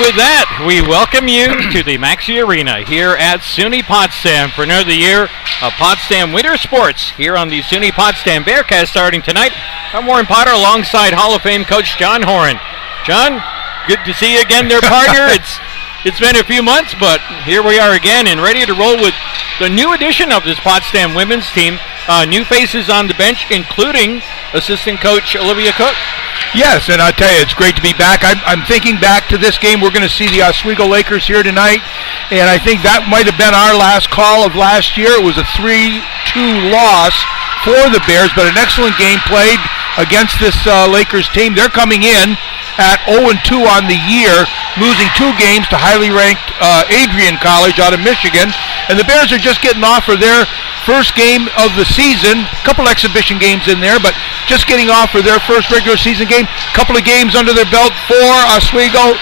with that, we welcome you to the Maxi Arena here at SUNY Potsdam for another year of Potsdam Winter Sports here on the SUNY Potsdam Bearcast starting tonight. I'm Warren Potter alongside Hall of Fame coach John Horan. John, good to see you again there, partner. It's been a few months, but here we are again and ready to roll with the new addition of this Potsdam women's team. New faces on the bench, including assistant coach Olivia Cook. Yes, and I tell you, it's great to be back. I'm thinking back to this game. We're going to see the Oswego Lakers here tonight, and I think that might have been our last call of last year. It was a 3-2 loss for the Bears, but an excellent game played against this Lakers team. They're coming in at 0-2 on the year, losing 2 games to highly ranked Adrian College out of Michigan, and the Bears are just getting off for their first game of the season. A couple exhibition games in there, but just getting off for their first regular season game. A couple of games under their belt for Oswego.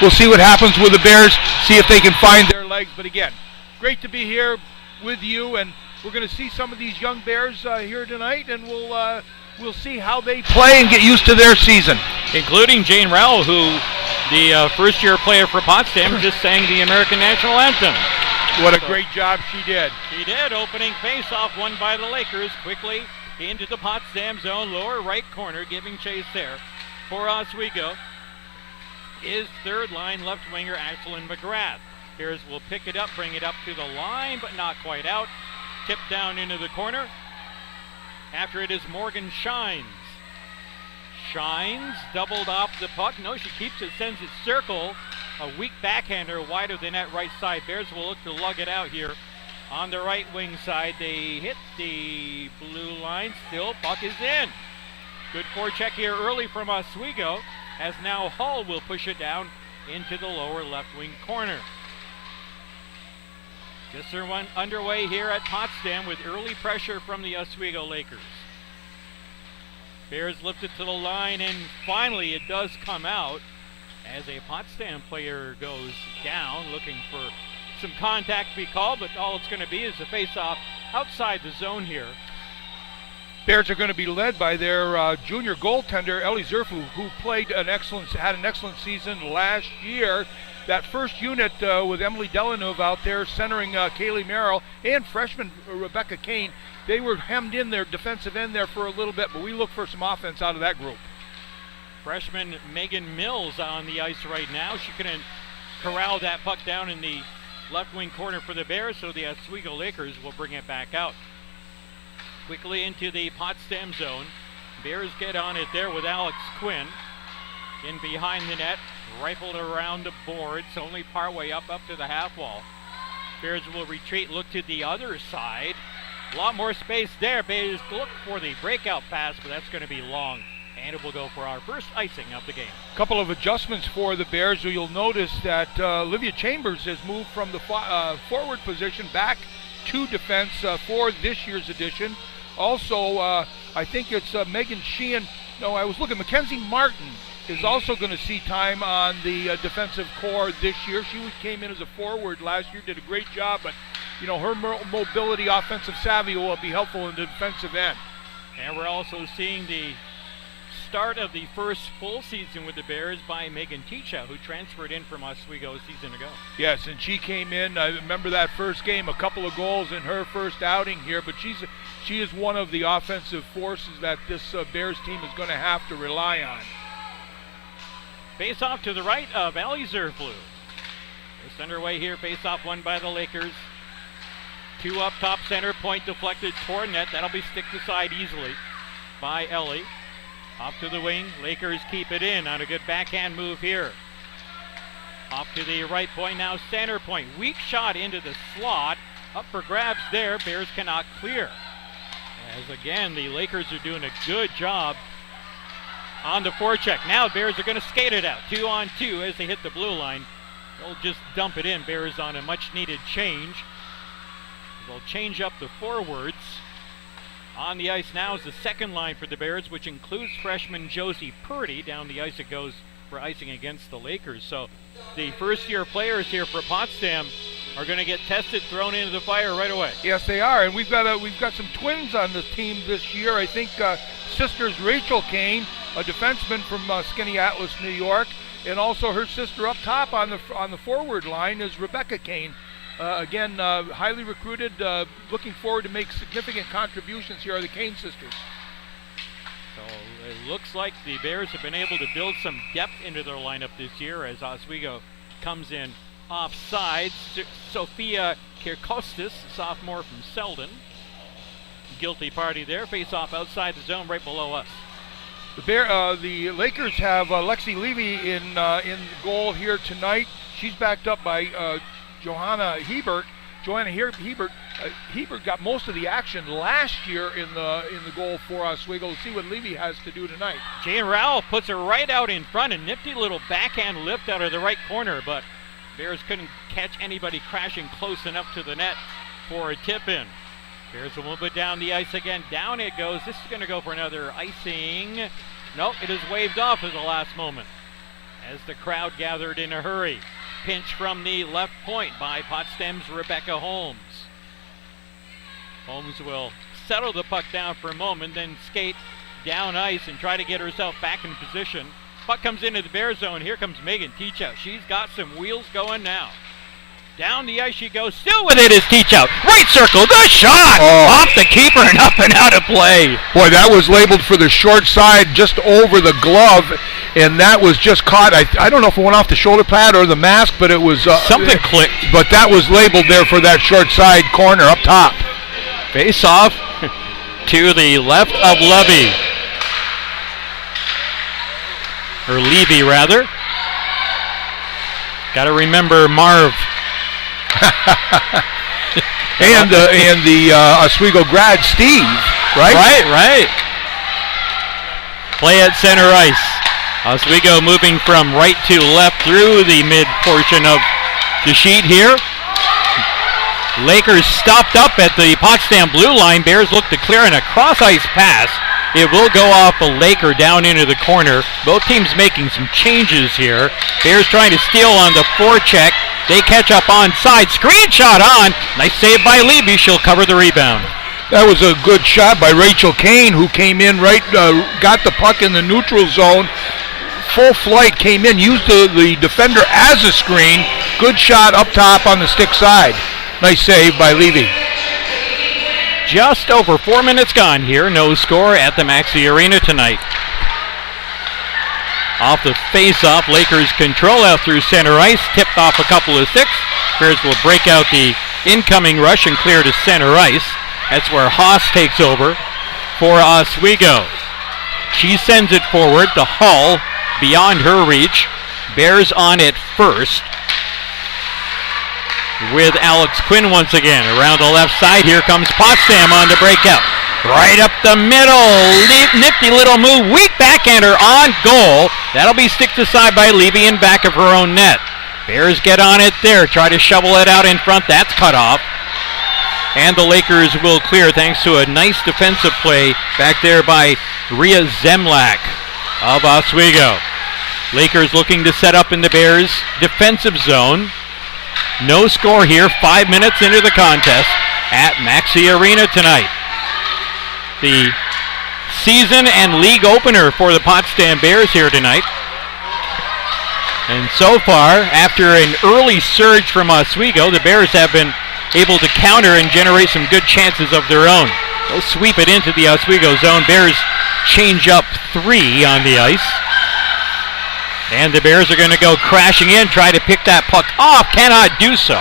We'll see what happens with the Bears, see if they can find their legs. But again, great to be here with you, and we're going to see some of these young Bears here tonight, and we'll see how they play and get used to their season. Including Jane Rowell, who, the first-year player for Potsdam, just sang the American National Anthem. What a great job she did. She did. Opening face-off won by the Lakers. Quickly into the Potsdam zone, lower right corner, giving chase there. For Oswego is third line left winger Ashlyn McGrath. Bears will pick it up, bring it up to the line, but not quite out. Tipped down into the corner. After it is Morgan Shines. Shines doubled off the puck. No, she keeps it, sends it circle. A weak backhander wider than that right side. Bears will look to lug it out here on the right wing side. They hit the blue line. Still, puck is in. Good forecheck here early from Oswego, as now Hull will push it down into the lower left wing corner. Gets their one underway here at Potsdam with early pressure from the Oswego Lakers. Bears lift it to the line, and finally it does come out as a Potsdam player goes down, looking for some contact to be called, but all it's going to be is a face-off outside the zone here. Bears are going to be led by their junior goaltender, Ellie Zerfu, who had an excellent season last year. That first unit with Emily Delanuve out there centering Kaylee Merrill and freshman Rebecca Kane, they were hemmed in their defensive end there for a little bit, but we look for some offense out of that group. Freshman Megan Mills on the ice right now. She couldn't corral that puck down in the left wing corner for the Bears, so the Oswego Lakers will bring it back out. Quickly into the Potsdam zone. Bears get on it there with Alex Quinn. In behind the net, rifled around the boards, only partway up to the half wall. Bears will retreat, look to the other side. A lot more space there. Bears look for the breakout pass, but that's going to be long. And it will go for our first icing of the game. A couple of adjustments for the Bears. So you'll notice that Olivia Chambers has moved from the forward position back to defense for this year's edition. Also, I think it's Megan Sheehan. No, I was looking. Mackenzie Martin is also going to see time on the defensive core this year. She came in as a forward last year, did a great job, but you know her mobility, offensive savvy will be helpful in the defensive end. And we're also seeing the start of the first full season with the Bears by Megan Ticha, who transferred in from Oswego a season ago. Yes, and she came in, I remember that first game, a couple of goals in her first outing here, but she is one of the offensive forces that this Bears team is going to have to rely on. Face off to the right of Ellie Zerflu. It's underway here, face off won by the Lakers. 2 up top, center point deflected toward net. That'll be sticked aside easily by Ellie. Off to the wing, Lakers keep it in on a good backhand move here. Off to the right point, now center point. Weak shot into the slot. Up for grabs there, Bears cannot clear. As again, the Lakers are doing a good job on the forecheck. Now Bears are going to skate it out. 2-on-2 as they hit the blue line. They'll just dump it in. Bears on a much needed change. They'll change up the forwards. On the ice now is the second line for the Bears, which includes freshman Josie Purdy. Down the ice it goes for icing against the Lakers. So the first-year players here for Potsdam are going to get tested, thrown into the fire right away. Yes, they are, and we've got some twins on the team this year. I think sisters Rachel Kane, a defenseman from Skinny Atlas, New York, and also her sister up top on the forward line is Rebecca Kane. Again, highly recruited, looking forward to make significant contributions here are the Kane sisters. So it looks like the Bears have been able to build some depth into their lineup this year as Oswego comes in offside. Sophia Kirkostas, sophomore from Selden. Guilty party there. Face off outside the zone right below us. The Lakers have Lexi Levy in goal here tonight. She's backed up by Johanna Hebert. Hebert got most of the action last year in the goal for Oswego. We'll see what Levy has to do tonight. Jane Rowell puts her right out in front. A nifty little backhand lift out of the right corner, but Bears couldn't catch anybody crashing close enough to the net for a tip-in. Bears will move it down the ice again. Down it goes. This is going to go for another icing. Nope, it is waved off at the last moment as the crowd gathered in a hurry. Pinch from the left point by Potsdam's Rebecca Holmes. Holmes will settle the puck down for a moment, then skate down ice and try to get herself back in position. Puck comes into the Bear zone. Here comes Megan Teachout. She's got some wheels going now. Down the ice she goes. Still with it is Teachout. Right circle. The shot! Off the keeper and up and out of play. Boy, that was labeled for the short side just over the glove, and that was just caught. I don't know if it went off the shoulder pad or the mask, but it was... something clicked. But that was labeled there for that short side corner up top. Face off to the left of Levy. Or Levy, rather. Got to remember Marv. and the Oswego grad, Steve, right? Right. Play at center ice. Oswego moving from right to left through the mid portion of the sheet here. Lakers stopped up at the Potsdam blue line. Bears look to clear, and a cross-ice pass. It will go off a Laker down into the corner. Both teams making some changes here. Bears trying to steal on the forecheck. They catch up onside. Screen shot on. Nice save by Levy. She'll cover the rebound. That was a good shot by Rachel Kane, who came in right, got the puck in the neutral zone. Full flight, came in, used the defender as a screen. Good shot up top on the stick side. Nice save by Levy. Just over 4 minutes gone here. No score at the Maxi Arena tonight. Off the face-off, Lakers control out through center ice. Tipped off a couple of sticks. Bears will break out the incoming rush and clear to center ice. That's where Haas takes over for Oswego. She sends it forward to Hull, beyond her reach. Bears on it first. With Alex Quinn once again. Around the left side, here comes Potsdam on the breakout. Right up the middle. Nifty little move. Weak backhander on goal. That'll be sticked aside by Levy in back of her own net. Bears get on it there. Try to shovel it out in front. That's cut off. And the Lakers will clear thanks to a nice defensive play back there by Rhea Zemlak of Oswego. Lakers looking to set up in the Bears' defensive zone. No score here, 5 minutes into the contest at Maxi Arena tonight. The season and league opener for the Potsdam Bears here tonight. And so far, after an early surge from Oswego, the Bears have been able to counter and generate some good chances of their own. They'll sweep it into the Oswego zone. Bears change up 3 on the ice. And the Bears are going to go crashing in, try to pick that puck off, cannot do so.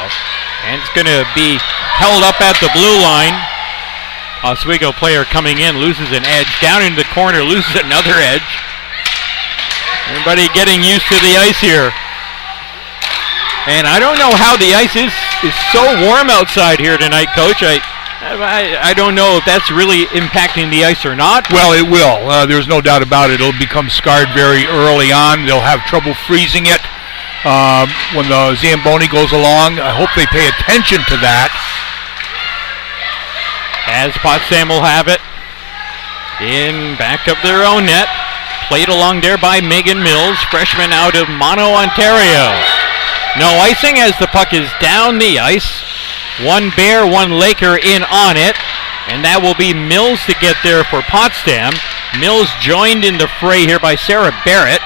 And it's going to be held up at the blue line. Oswego player coming in, loses an edge, down into the corner, loses another edge. Everybody getting used to the ice here. And I don't know how the ice is so warm outside here tonight, Coach. I don't know if that's really impacting the ice or not. Well, it will. There's no doubt about it. It'll become scarred very early on. They'll have trouble freezing it when the Zamboni goes along. I hope they pay attention to that. As Potsdam will have it in back of their own net. Played along there by Megan Mills, freshman out of Mono, Ontario. No icing as the puck is down the ice. One Bear, one Laker in on it. And that will be Mills to get there for Potsdam. Mills joined in the fray here by Sarah Barrett.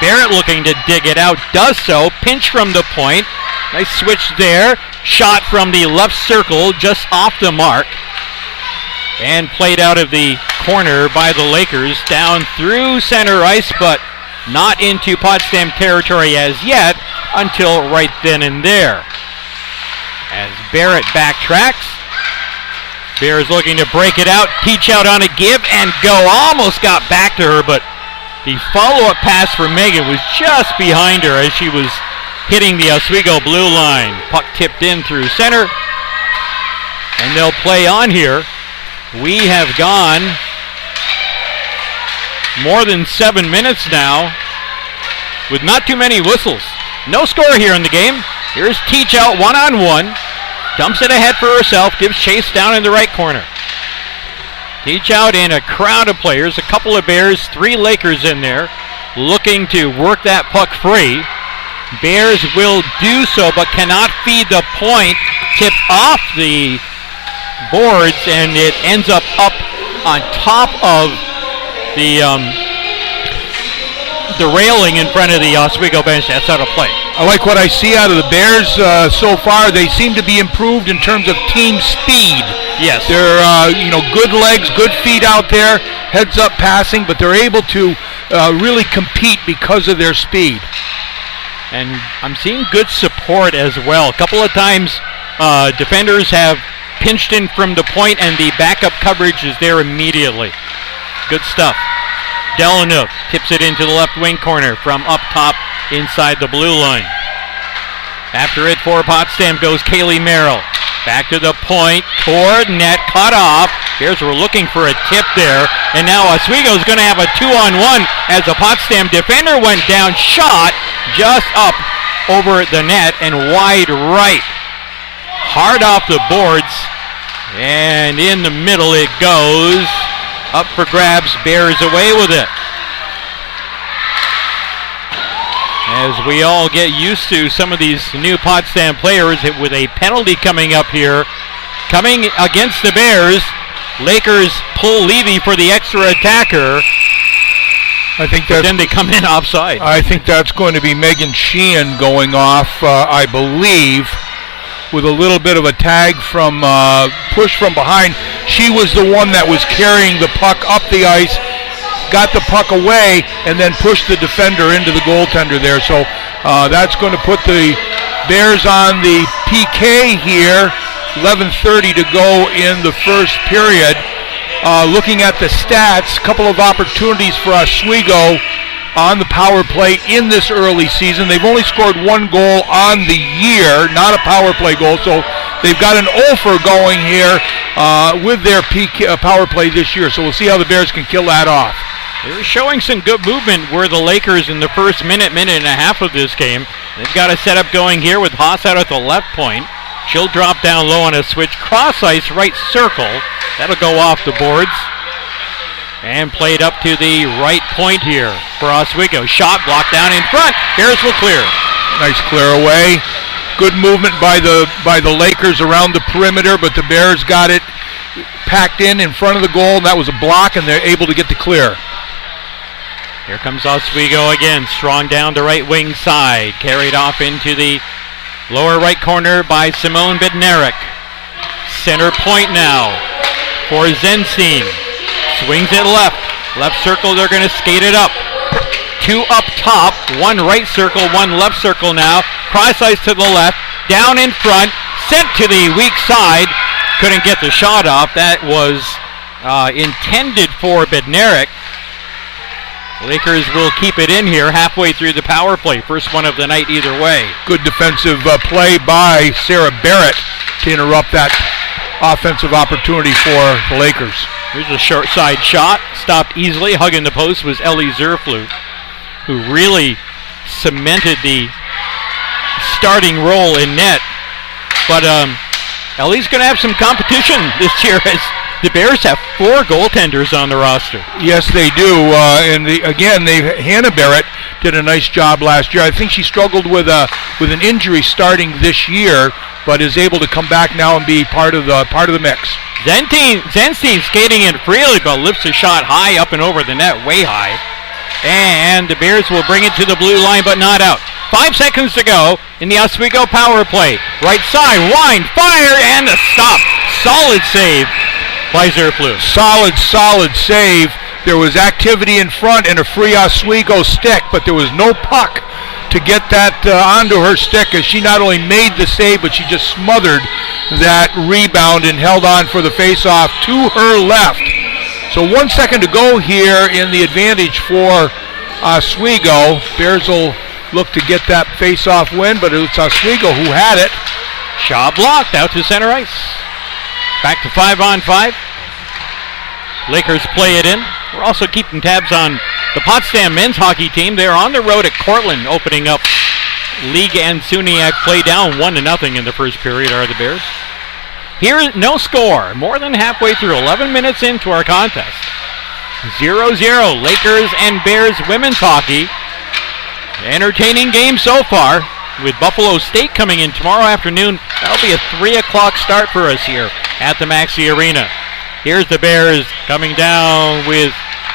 Barrett looking to dig it out, does so. Pinch from the point. Nice switch there. Shot from the left circle, just off the mark. And played out of the corner by the Lakers, down through center ice, but not into Potsdam territory as yet until right then and there. As Barrett backtracks, Bears looking to break it out, teach out on a give and go. Almost got back to her, but the follow-up pass for Megan was just behind her as she was hitting the Oswego blue line. Puck tipped in through center, and they'll play on here. We have gone more than 7 minutes now with not too many whistles. No score here in the game. Here's Teach out one-on-one. Dumps it ahead for herself. Gives chase down in the right corner. Teach out in a crowd of players. A couple of Bears, 3 Lakers in there, looking to work that puck free. Bears will do so, but cannot feed the point. Tipped off the boards, and it ends up on top of the railing in front of the Oswego bench. That's out of play. I like what I see out of the Bears so far. They seem to be improved in terms of team speed. Yes. They're good legs, good feet out there, heads up passing, but they're able to really compete because of their speed. And I'm seeing good support as well. A couple of times defenders have pinched in from the point, and the backup coverage is there immediately. Good stuff. Delanuke tips it into the left wing corner from up top inside the blue line. After it for Potsdam goes Kaylee Merrill. Back to the point, toward net, cut off. Bears were looking for a tip there, and now Oswego's going to have a 2-on-1 as a Potsdam defender went down. Shot just up over the net and wide right. Hard off the boards, and in the middle it goes. Up for grabs, Bears away with it. As we all get used to some of these new Potsdam players, with a penalty coming up here, coming against the Bears. Lakers pull Levy for the extra attacker. I think that then they come in offside. I think that's going to be Megan Sheehan going off, I believe, with a little bit of a tag from push from behind. She was the one that was carrying the puck up the ice, got the puck away, and then pushed the defender into the goaltender there. So that's going to put the Bears on the PK here. 11:30 to go in the first period. Looking at the stats, a couple of opportunities for Oswego on the power play in this early season. They've only scored 1 goal on the year, not a power play goal, so they've got an offer going here with their power play this year. So we'll see how the Bears can kill that off. They're showing some good movement were the Lakers in the first minute and a half of this game. They've got a setup going here with Haas out at the left point. She'll drop down low on a switch. Cross ice, right circle. That'll go off the boards. And played up to the right point here for Oswego. Shot blocked down in front. Bears will clear. Nice clear away. Good movement by the Lakers around the perimeter, but the Bears got it packed in front of the goal, and that was a block, and they're able to get the clear. Here comes Oswego again, strong down the right wing side. Carried off into the lower right corner by Simone Bednarik. Center point now for Zenstein. Swings it left. Left circle, they're going to skate it up. 2 up top, 1 right circle, 1 left circle now. Cross ice to the left, down in front, sent to the weak side. Couldn't get the shot off. That was intended for Bednarik. Lakers will keep it in here halfway through the power play. First one of the night either way. Good defensive play by Sarah Barrett to interrupt that offensive opportunity for the Lakers. Here's a short side shot. Stopped easily. Hugging the post was Ellie Zerflu, who really cemented the starting role in net. But Ellie's going to have some competition this year as the Bears have 4 goaltenders on the roster. Yes, they do. Hannah Barrett did a nice job last year. I think she struggled with an injury starting this year, but is able to come back now and be part of the mix. Zenstein skating in freely, but lifts a shot high up and over the net, way high. And the Bears will bring it to the blue line, but not out. 5 seconds to go in the Oswego power play. Right side, wind, fire, and a stop. Solid save by Zerflu. Solid save. There was activity in front and a free Oswego stick, but there was no puck to get that onto her stick, as she not only made the save, but she just smothered that rebound and held on for the face-off to her left. So 1 second to go here in the advantage for Oswego. Bears will look to get that face-off win, but it's Oswego who had it. Shaw blocked out to center ice. Back to 5-on-5. Lakers play it in. We're also keeping tabs on the Potsdam men's hockey team. They're on the road at Cortland, opening up League and SUNYAC play. Down 1-0 in the first period are the Bears. Here, no score. More than halfway through, 11 minutes into our contest. 0-0, Lakers and Bears women's hockey. Entertaining game so far, with Buffalo State coming in tomorrow afternoon. That'll be a 3 o'clock start for us here at the Maxi Arena. Here's the Bears coming down with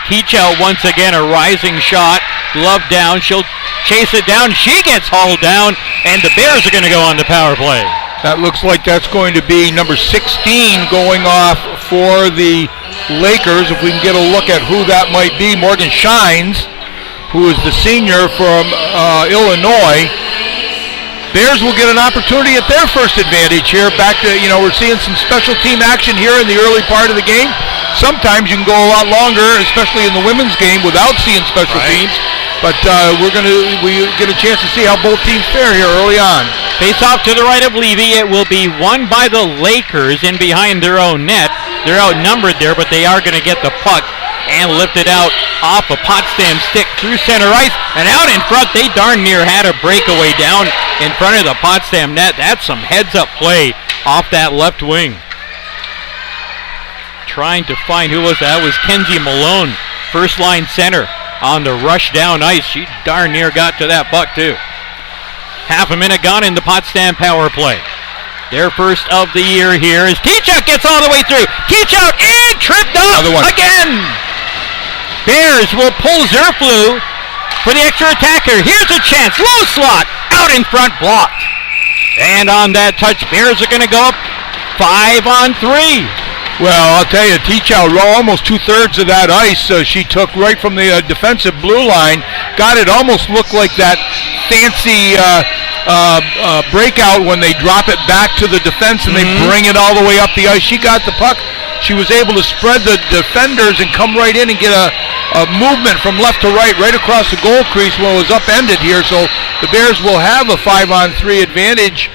Teach out once again, a rising shot. Glove down, she'll chase it down. She gets hauled down, and the Bears are going to go on the power play. That looks like that's going to be number 16 going off for the Lakers. If we can get a look at who that might be, Morgan Shines, who is the senior from Illinois. Bears will get an opportunity at their first advantage here. Back to, we're seeing some special team action here in the early part of the game. Sometimes you can go a lot longer, especially in the women's game, without seeing special teams. But we get a chance to see how both teams fare here early on. Face off to the right of Levy. It will be won by the Lakers in behind their own net. They're outnumbered there, but they are going to get the puck and lift it out off a Potsdam stick through center ice. And out in front, they darn near had a breakaway down in front of the Potsdam net. That's some heads-up play off that left wing. Trying to find who was that. That was Kenzie Malone, first line center on the rush down ice. She darn near got to that puck too. Half a minute gone in the Potsdam power play. Their first of the year here is Teachout gets all the way through. Teachout and tripped up again. Bears will pull Zerflu for the extra attacker. Here's a chance. Low slot out in front, blocked. And on that touch, Bears are going to go up 5-on-3. Well, I'll tell you, Teachout, almost 2/3 of that ice she took right from the defensive blue line. Got it, almost looked like that fancy breakout when they drop it back to the defense and they bring it all the way up the ice. She got the puck. She was able to spread the defenders and come right in and get a movement from left to right across the goal crease when it was upended here. So the Bears will have a 5-on-3 advantage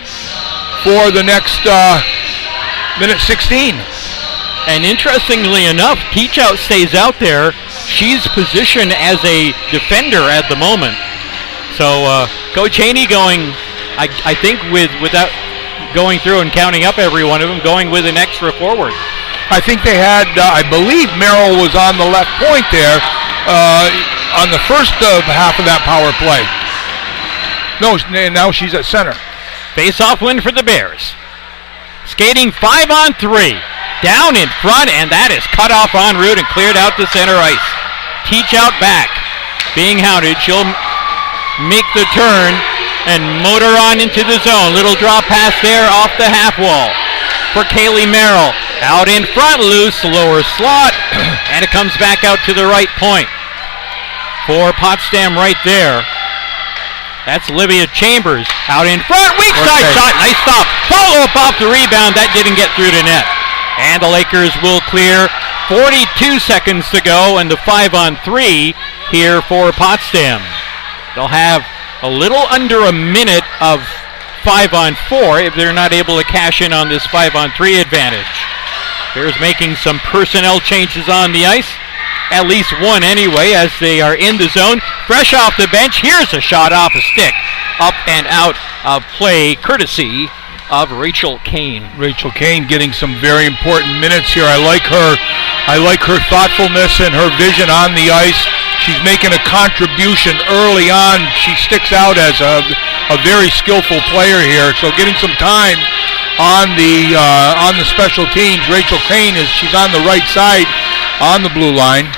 for the next minute 16. And interestingly enough, Teachout stays out there. She's positioned as a defender at the moment. So Coach Haney going, I think without going through and counting up every one of them, going with an extra forward. I think they had, I believe Merrill was on the left point there on the first half of that power play. No, now she's at center. Face-off win for the Bears. Skating 5-on-3. Down in front, and that is cut off en route and cleared out to center ice. Teachout back. Being hounded. She'll make the turn and motor on into the zone. Little drop pass there off the half wall for Kaylee Merrill. Out in front, loose, lower slot, and it comes back out to the right point for Potsdam right there. That's Olivia Chambers. Out in front, weak side shot, nice stop. Follow up off the rebound, that didn't get through to net. And the Lakers will clear. 42 seconds to go, and the 5-on-3 here for Potsdam. They'll have a little under a minute of 5-on-4 if they're not able to cash in on this 5-on-3 advantage. Bears making some personnel changes on the ice. At least one anyway, as they are in the zone. Fresh off the bench, here's a shot off a stick. Up and out of play, courtesy of Rachel Kane. Rachel Kane getting some very important minutes here. I like her thoughtfulness and her vision on the ice. She's making a contribution early on. She sticks out as a very skillful player here. So getting some time on the special teams. Rachel Kane she's on the right side on the blue line.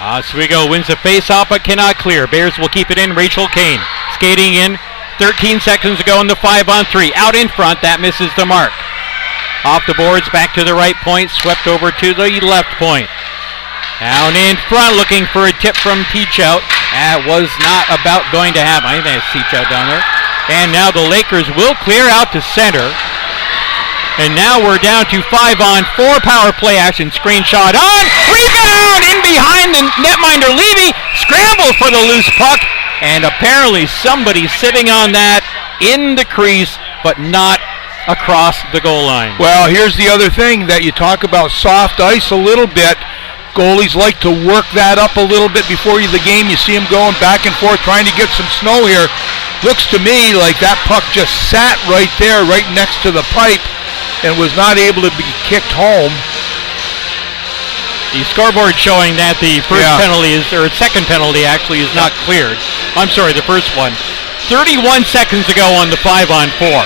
Oswego wins the face-off but cannot clear. Bears will keep it in. Rachel Kane skating in. 13 seconds to go in the 5-on-3. Out in front, that misses the mark. Off the boards, back to the right point, swept over to the left point. Down in front, looking for a tip from Teachout. That was not about going to happen. I think that's Teachout down there. And now the Lakers will clear out to center. And now we're down to 5-on-4 power play action. Screenshot on. Rebound in behind the netminder. Levy scrambles for the loose puck. And apparently somebody sitting on that in the crease, but not across the goal line. Well, here's the other thing that you talk about soft ice a little bit. Goalies like to work that up a little bit before the game. You see them going back and forth trying to get some snow here. Looks to me like that puck just sat right there, right next to the pipe, and was not able to be kicked home. The scoreboard showing that the first penalty is, or second penalty actually is not cleared. I'm sorry, the first one. 31 seconds ago on the 5-on-4.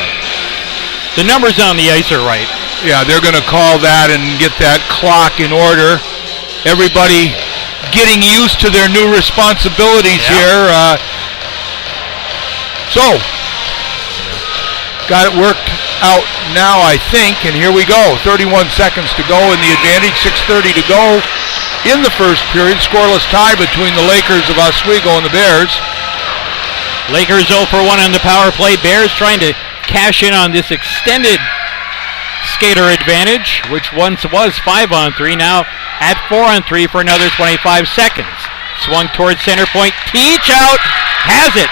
The numbers on the ice are right. Yeah, they're going to call that and get that clock in order. Everybody getting used to their new responsibilities here. So, got it worked out now, I think, and here we go. 31 seconds to go in the advantage, 6:30 to go in the first period. Scoreless tie between the Lakers of Oswego and the Bears. Lakers 0 for 1 on the power play. Bears trying to cash in on this extended skater advantage, which once was 5-on-3, now at 4-on-3 for another 25 seconds. Swung towards center point. Teachout has it.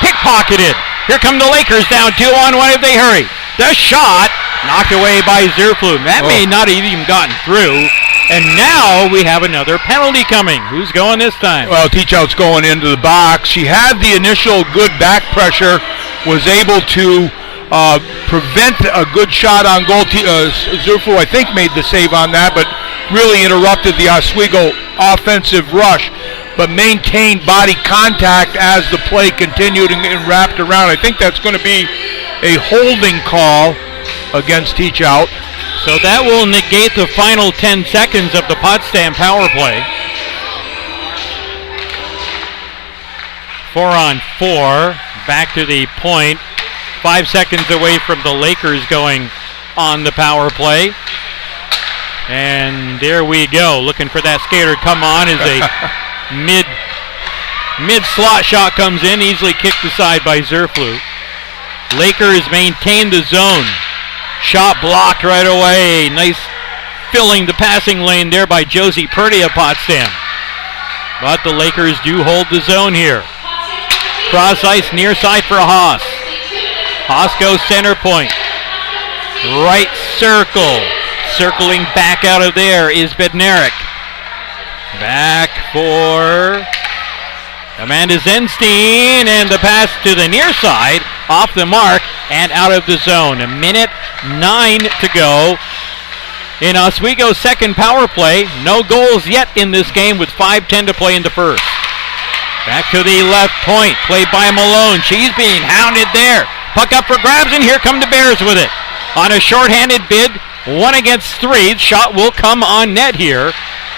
Pickpocketed. Here come the Lakers down 2-on-1 if they hurry. The shot knocked away by Zerflum. That may not have even gotten through. And now we have another penalty coming. Who's going this time? Well, Teachout's going into the box. She had the initial good back pressure, was able to prevent a good shot on goal. Zerflum, I think, made the save on that, but really interrupted the Oswego offensive rush, but maintained body contact as the play continued and wrapped around. I think that's going to be a holding call against Teachout. So that will negate the final 10 seconds of the Potsdam power play. 4-on-4, back to the point. 5 seconds away from the Lakers going on the power play. And there we go. Looking for that skater to come on as a mid-slot shot comes in, easily kicked aside by Zerflum. Lakers maintain the zone. Shot blocked right away. Nice filling the passing lane there by Josie Purdy of Potsdam. But the Lakers do hold the zone here. Cross ice near side for Haas. Haas goes center point. Right circle. Circling back out of there is Bednarik. Back for Amanda Zenstein, and the pass to the near side, off the mark and out of the zone. 1:09 to go in Oswego's second power play. No goals yet in this game with 5:10 to play in the first. Back to the left point, played by Malone. She's being hounded there. Puck up for grabs, and here come the Bears with it. On a shorthanded bid, 1 against 3. The shot will come on net here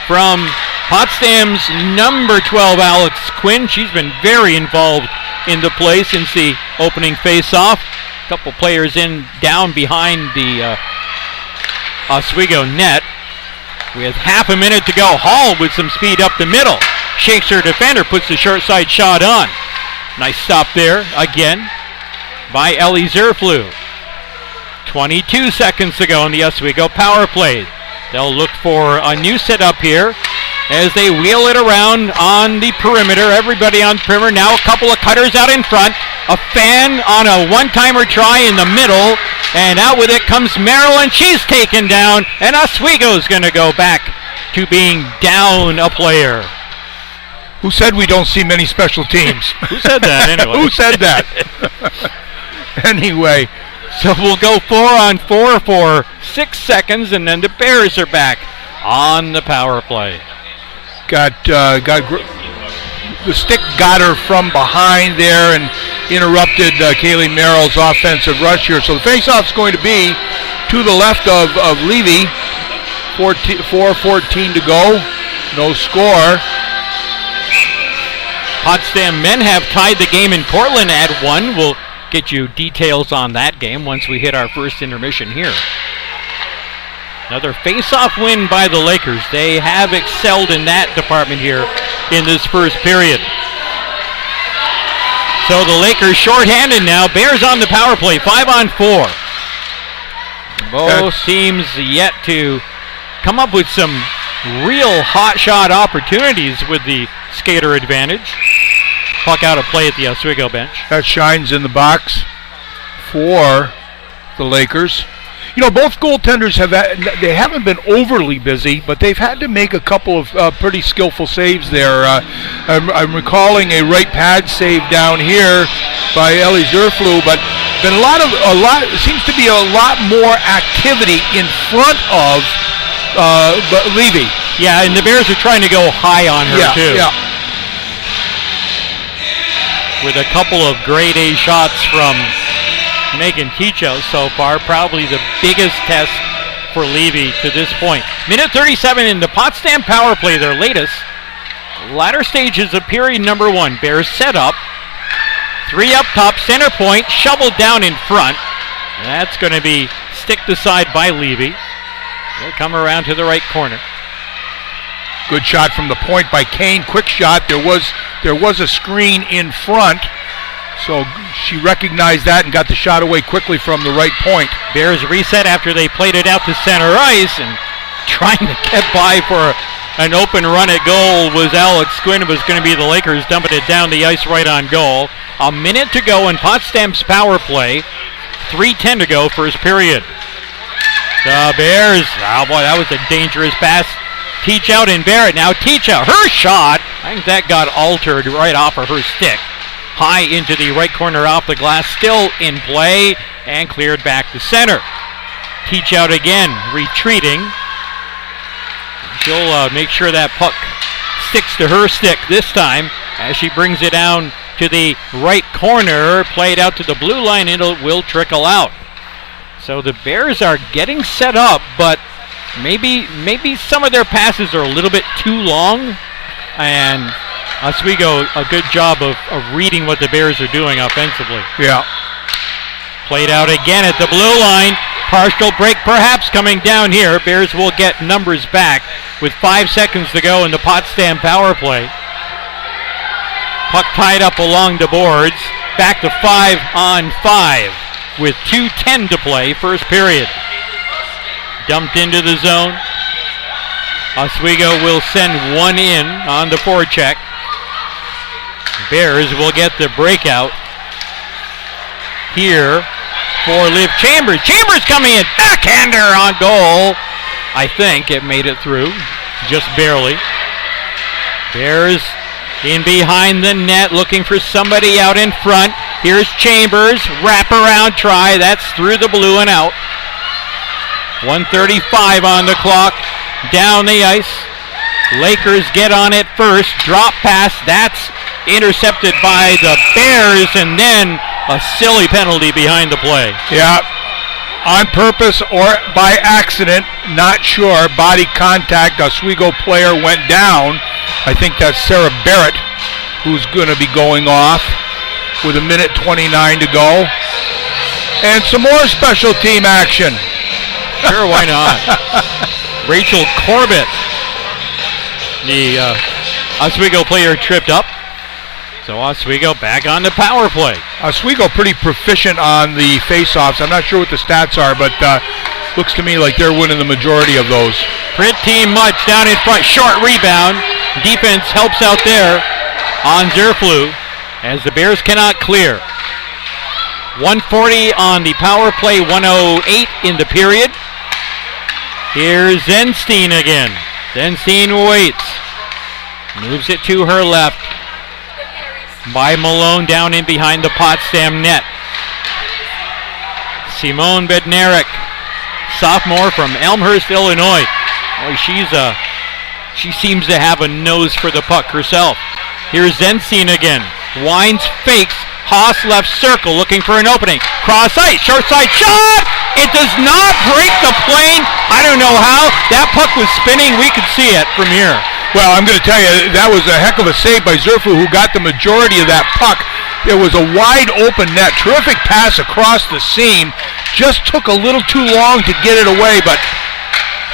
from Potsdam's number 12, Alex Quinn. She's been very involved in the play since the opening face-off. A couple players down behind the Oswego net. With half a minute to go, Hall with some speed up the middle. Shakes her defender, puts the short side shot on. Nice stop there again by Ellie Zerflum. 22 seconds to go in the Oswego power play. They'll look for a new setup here as they wheel it around on the perimeter. Everybody on the perimeter. Now a couple of cutters out in front. A fan on a one-timer try in the middle. And out with it comes Merrill, and she's taken down. And Oswego's going to go back to being down a player. Who said we don't see many special teams? Who said that anyway? Who said that? Anyway. So we'll go 4-on-4 for 6 seconds, and then the Bears are back on the power play. The stick got her from behind there and interrupted Kaylee Merrill's offensive rush here. So the faceoff's going to be to the left of Levy. 4:14 to go. No score. Potsdam men have tied the game in Portland at 1. We'll get you details on that game once we hit our first intermission here. Another face-off win by the Lakers. They have excelled in that department here in this first period. So the Lakers shorthanded now. Bears on the power play, 5-on-4. Both teams yet to come up with some real hot shot opportunities with the skater advantage. Puck out of play at the Oswego bench. That shines in the box for the Lakers. You know, both goaltenders they haven't been overly busy, but they've had to make a couple of pretty skillful saves there. I'm recalling a right pad save down here by Ellie Zerflu, but been it seems to be a lot more activity in front of Levy. Yeah, and the Bears are trying to go high on her too. Yeah. With a couple of grade A shots from Megan Ticho so far, probably the biggest test for Levy to this point. Minute 37 in the Potsdam power play, their latest. Latter stages of period number 1. Bears set up. 3 up top, center point, shoveled down in front. That's going to be sticked aside by Levy. They'll come around to the right corner. Good shot from the point by Kane. Quick shot. There was a screen in front, so she recognized that and got the shot away quickly from the right point. Bears reset after they played it out to center ice, and trying to get by for an open run at goal was Alex Quinn. It was going to be the Lakers dumping it down the ice right on goal. A minute to go in Potsdam's power play. 3:10 to go, first period. The Bears, oh boy, that was a dangerous pass. Teach out in Barrett now. Teach out, her shot. I think that got altered right off of her stick. High into the right corner off the glass, still in play, and cleared back to center. Teach out again, retreating. She'll make sure that puck sticks to her stick this time as she brings it down to the right corner, played out to the blue line, and it will trickle out. So the Bears are getting set up, but maybe some of their passes are a little bit too long, and Oswego a good job of reading what the Bears are doing offensively. Yeah. Played out again at the blue line. Partial break perhaps coming down here. Bears will get numbers back with 5 seconds to go in the Potsdam power play. Puck tied up along the boards. Back to 5-on-5 with 2:10 to play, first period. Dumped into the zone. Oswego will send one in on the forecheck. Bears will get the breakout here for Liv Chambers. Chambers coming in, backhander on goal. I think it made it through, just barely. Bears in behind the net, looking for somebody out in front. Here's Chambers, wraparound try, that's through the blue and out. 1:35 on the clock, down the ice. Lakers get on it first, drop pass, that's intercepted by the Bears, and then a silly penalty behind the play. Yeah, on purpose or by accident, not sure. Body contact, Oswego player went down. I think that's Sarah Barrett who's going to be going off with 1:29 to go. And some more special team action. Sure, why not? Rachel Corbett, the Oswego player, tripped up. So Oswego back on the power play. Oswego pretty proficient on the face-offs. I'm not sure what the stats are, but looks to me like they're winning the majority of those. Pretty much down in front. Short rebound. Defense helps out there on Zerflu as the Bears cannot clear. 1:40 on the power play, 1:08 in the period. Here's Zenstein again. Zenstein waits. Moves it to her left. By Malone down in behind the Potsdam net. Simone Bednarik, sophomore from Elmhurst, Illinois. Boy, she seems to have a nose for the puck herself. Here's Zenstein again. Winds, fakes. Haas left circle looking for an opening. Cross ice, short side shot! It does not break the plane. I don't know how. That puck was spinning. We could see it from here. Well, I'm going to tell you, that was a heck of a save by Zerflu, who got the majority of that puck. There was a wide open net, terrific pass across the seam. Just took a little too long to get it away, but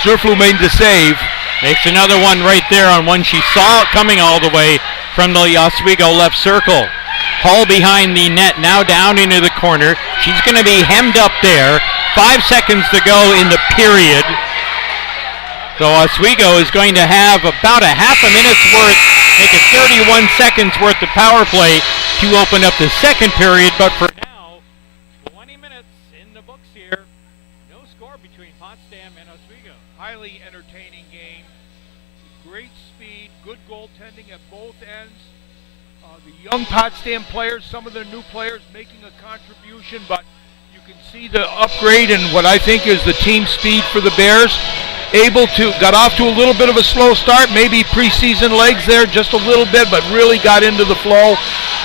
Zerflu made the save. Makes another one right there on one she saw it coming all the way from the Oswego left circle. Hall behind the net, now down into the corner. She's going to be hemmed up there. 5 seconds to go in the period. So Oswego is going to have about a half a minute's worth, make it 31 seconds worth of power play to open up the second period. But for now, 20 minutes in the books here. No score between Potsdam and Oswego. Highly entertaining game. Great speed, good goaltending at both ends. The young Potsdam players, some of the new players making a contribution, but you can see the upgrade in what I think is the team speed for the Bears. Got off to a little bit of a slow start, maybe preseason legs there just a little bit, but really got into the flow.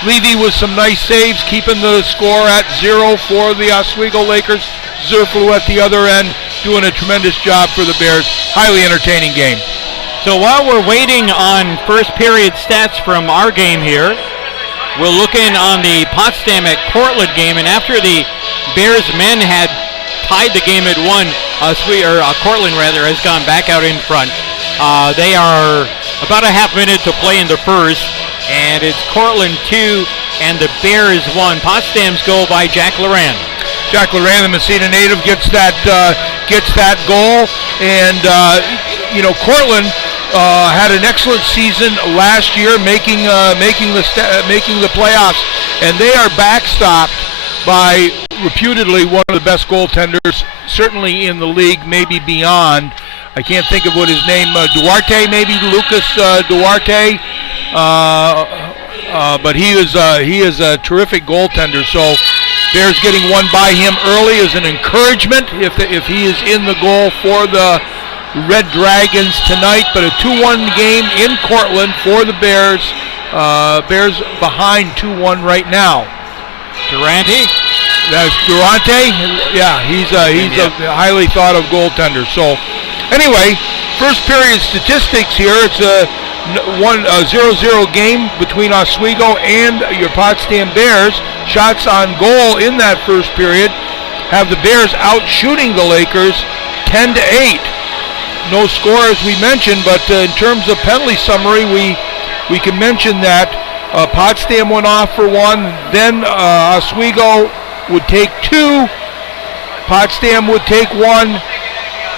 Levy with some nice saves, keeping the score at 0 for the Oswego Lakers. Zerflu at the other end doing a tremendous job for the Bears. Highly entertaining game. So while we're waiting on first period stats from our game here, we're looking on the Potsdam at Cortland game, and after the Bears men had tied the game at 1, Cortland rather has gone back out in front. They are about a half minute to play in the first, and it's Cortland 2 and the Bears 1. Potsdam's goal by Jack Loran. Jack Loran, the Messina native, gets that goal, and Cortland had an excellent season last year, making the playoffs, and they are backstopped by reputedly one of the best goaltenders, certainly in the league, maybe beyond. I can't think of what his name, Duarte, maybe Lucas Duarte, but he is a terrific goaltender. So Bears getting one by him early is an encouragement if he is in the goal for the Red Dragons tonight. But a 2-1 game in Cortland for the Bears. Bears behind 2-1 right now. Durante? That's Durante. Yeah, he's a highly thought of goaltender. So anyway, first period statistics here. It's a 0-0 game between Oswego and your Potsdam Bears. Shots on goal in that first period have the Bears out shooting the Lakers 10-8. No score as we mentioned, but in terms of penalty summary, we can mention that Potsdam went off for 1, then Oswego would take 2, Potsdam would take 1,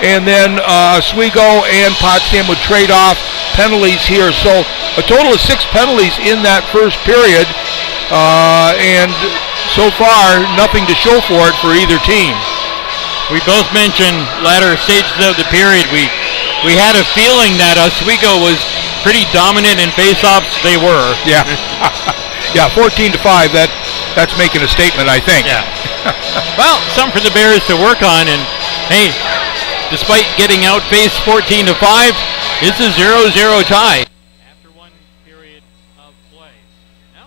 and then Oswego and Potsdam would trade off penalties here. So a total of 6 penalties in that first period, and so far nothing to show for it for either team. We both mentioned latter stages of the period. We had a feeling that Oswego was pretty dominant in face-offs. They were. Yeah. Yeah, 14-5. That's making a statement, I think. Yeah. Well, something for the Bears to work on, and hey, despite getting outfaced 14-5, it's a 0-0 tie. After one period of play. No?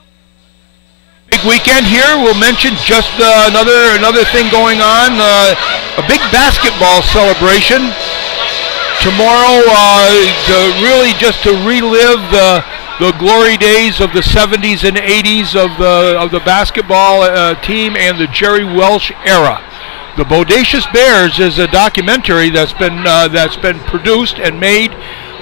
Big weekend here. We'll mention just another thing going on. A big basketball celebration tomorrow, to relive the glory days of the 70s and 80s of the basketball team and the Jerry Welsh era. The Bodacious Bears is a documentary that's been produced and made.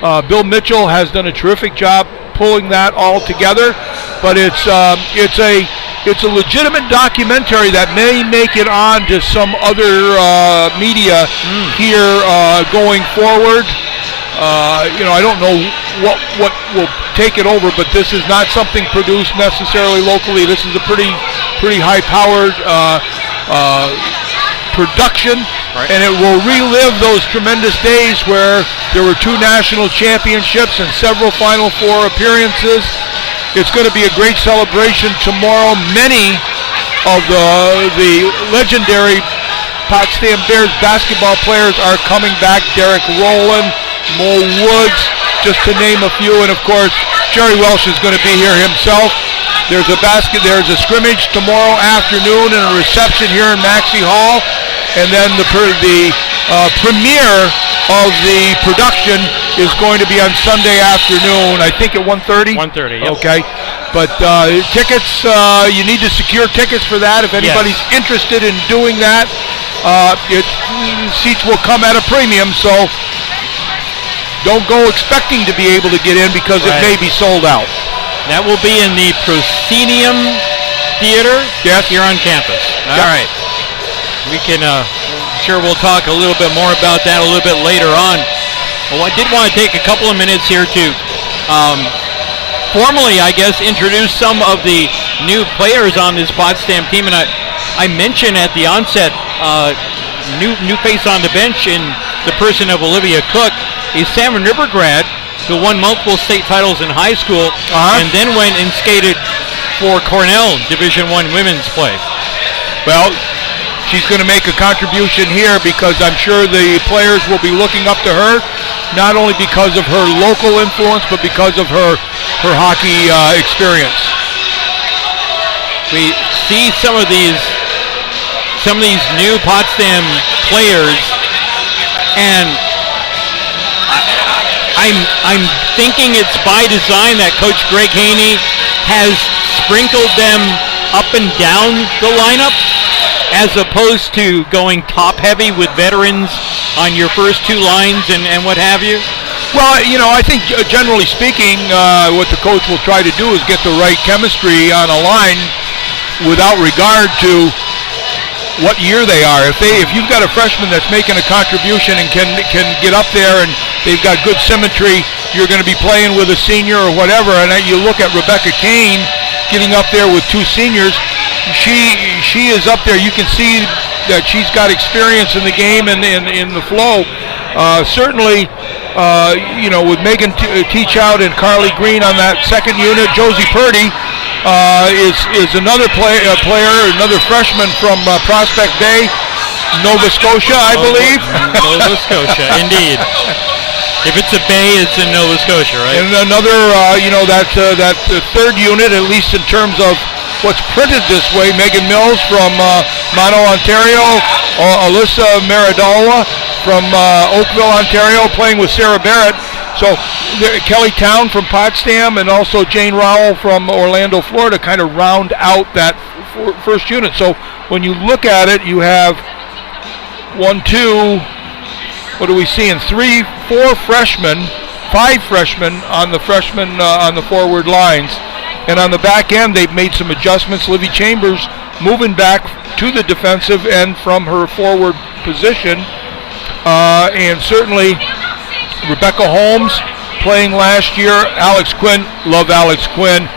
Bill Mitchell has done a terrific job pulling that all together, but it's a legitimate documentary that may make it on to some other media here going forward. I don't know what will take it over, but this is not something produced necessarily locally. This is a pretty high-powered production, right. And it will relive those tremendous days where there were 2 national championships and several Final Four appearances. It's going to be a great celebration tomorrow. Many of the legendary Potsdam Bears basketball players are coming back. Derek Rowland, Mo Woods, just to name a few, and of course Jerry Welsh is going to be here himself. There's a scrimmage tomorrow afternoon and a reception here in Maxey Hall, and then the premiere of the production is going to be on Sunday afternoon, I think at 1:30? 1:30, yep. Okay. But tickets, you need to secure tickets for that. If anybody's interested in doing that, seats will come at a premium, so don't go expecting to be able to get in because it may be sold out. That will be in the Proscenium Theater here on campus. All right. We can, sure we'll talk a little bit more about that a little bit later on. Well, I did want to take a couple of minutes here to formally, I guess, introduce some of the new players on this Potsdam team. And I mentioned at the onset, new face on the bench in the person of Olivia Cook, a Salmon River grad who won multiple state titles in high school and then went and skated for Cornell Division I women's play. Well, she's going to make a contribution here because I'm sure the players will be looking up to her, not only because of her local influence, but because of her hockey experience. We see some of these new Potsdam players, and I'm thinking it's by design that Coach Greg Haney has sprinkled them up and down the lineup as opposed to going top heavy with veterans on your first two lines and what have you. Well, I think generally speaking, what the coach will try to do is get the right chemistry on a line without regard to what year they are. If you've got a freshman that's making a contribution and can get up there and they've got good symmetry, you're going to be playing with a senior or whatever. And you look at Rebecca Kane getting up there with two seniors. She is up there. You can see that she's got experience in the game and in the flow. Certainly, with Megan Teachout and Carly Green on that second unit, Josie Purdy is another player, another freshman from Prospect Bay, Nova Scotia, I believe. Nova Scotia, indeed. If it's a bay, it's in Nova Scotia, right? And another, that third unit, at least in terms of what's printed this way, Megan Mills from Mono, Ontario, Alyssa Maridola from Oakville, Ontario, playing with Sarah Barrett. So Kelly Town from Potsdam and also Jane Rowell from Orlando, Florida kind of round out that first unit. So when you look at it, you have 1, 2, what are we seeing? 3, 4 freshmen, 5 freshmen on the on the forward lines. And on the back end, they've made some adjustments. Livy Chambers moving back to the defensive end from her forward position. And certainly Rebecca Holmes playing last year. Alex Quinn, love Alex Quinn.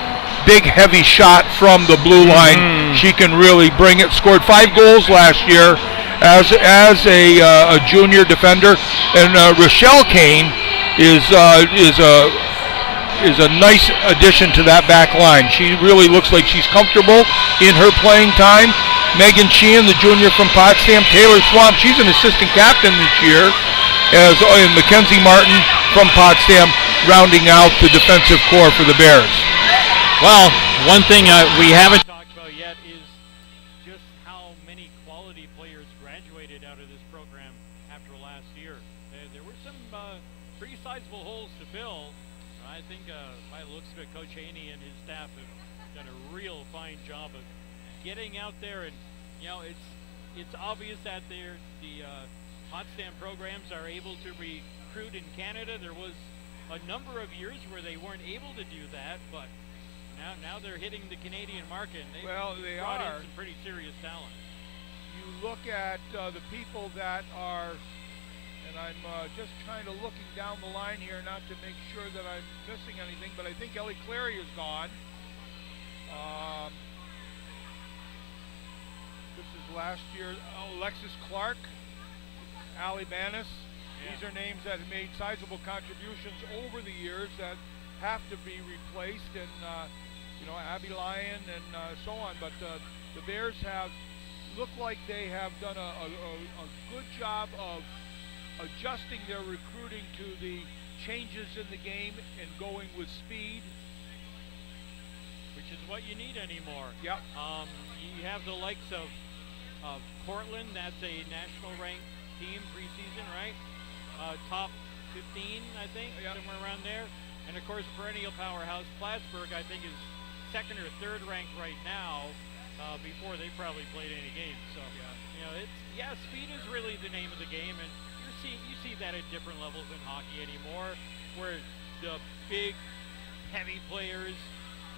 Big, heavy shot from the blue line. She can really bring it. Scored 5 goals last year as a junior defender. And Rochelle Kane is a nice addition to that back line. She really looks like she's comfortable in her playing time. Megan Sheehan, the junior from Potsdam. Taylor Swamp, she's an assistant captain this year. And Mackenzie Martin from Potsdam rounding out the defensive core for the Bears. Well, one thing we haven't talked about yet is just how many quality players graduated out of this program after last year. There were some pretty sizable holes to fill. I think by the looks of it, Coach Haney and his staff have done a real fine job of getting out there, and it's obvious that the Potsdam programs are able to recruit in Canada. There was a number of years where they weren't able to do that, but now they're hitting the Canadian market. And they brought in some pretty serious talent. You look at the people that are, and I'm just kind of looking down the line here, not to make sure that I'm missing anything, but I think Ellie Clary is gone. This is last year. Alexis Clark, Allie Banis. These are names that have made sizable contributions over the years that have to be replaced, and Abby Lyon and so on. But the Bears have looked like they have done a good job of adjusting their recruiting to the changes in the game and going with speed, which is what you need anymore. Yep. You have the likes of Portland. That's a national ranked team preseason, right? Top I think, Yep. somewhere around there. And of course, perennial powerhouse Plattsburgh, I think, is second or third ranked right now. Before they probably played any games, so speed is really the name of the game, and you see that at different levels in hockey anymore, where the big, heavy players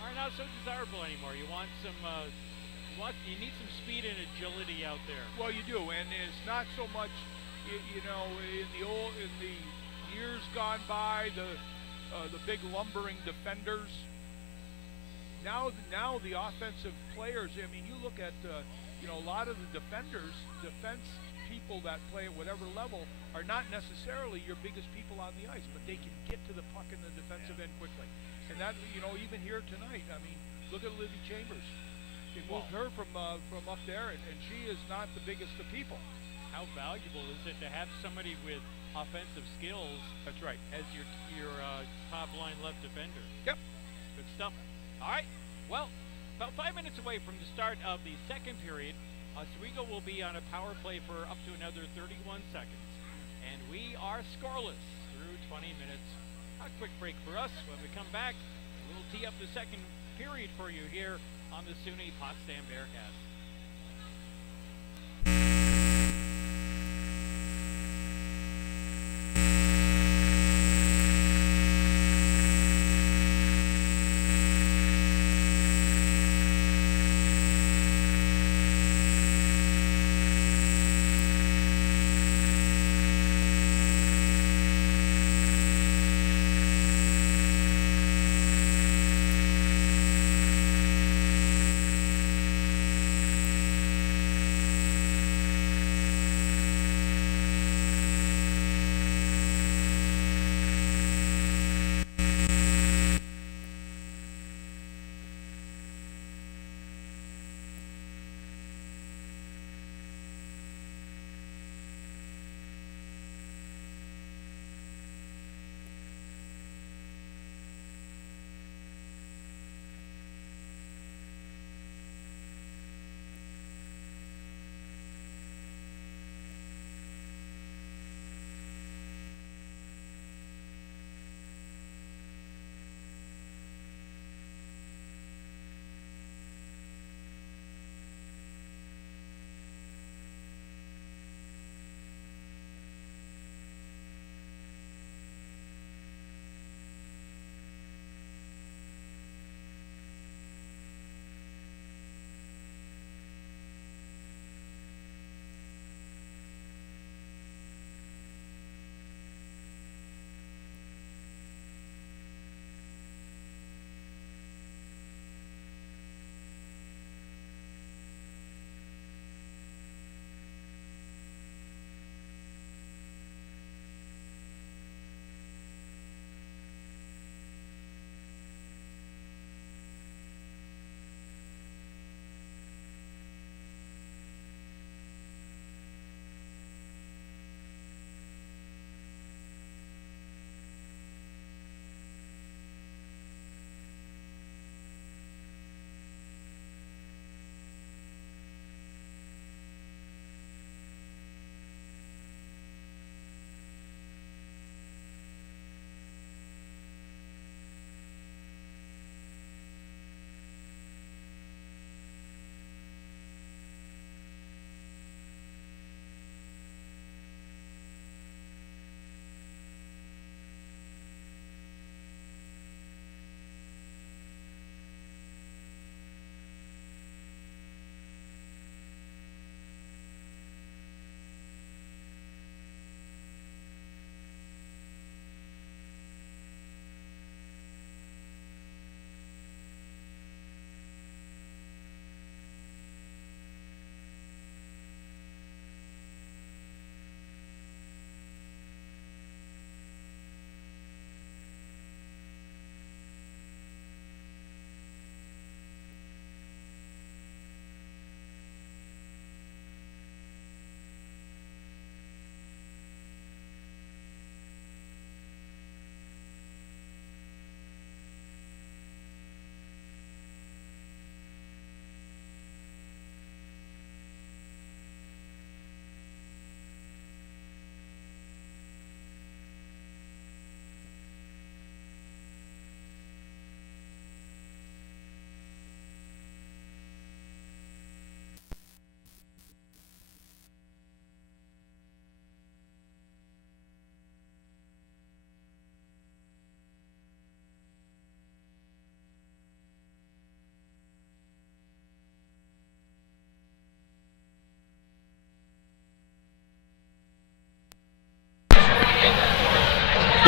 are not so desirable anymore. You want some, you need some speed and agility out there. Well, you do, and it's not so much, in the years gone by, the big lumbering defenders. Now the offensive players. I mean, you look at a lot of the defense people that play at whatever level are not necessarily your biggest people on the ice, but they can get to the puck in the defensive end quickly. And that, even here tonight, I mean, look at Livy Chambers. They moved her from up there, and she is not the biggest of people. How valuable is it to have somebody with offensive skills? That's right. As your top line left defender. Yep. Good stuff. All right. Well, about 5 minutes away from the start of the second period, Oswego will be on a power play for up to another 31 seconds. And we are scoreless through 20 minutes. A quick break for us. When we come back, we'll tee up the second period for you here on the SUNY Potsdam Bearcats.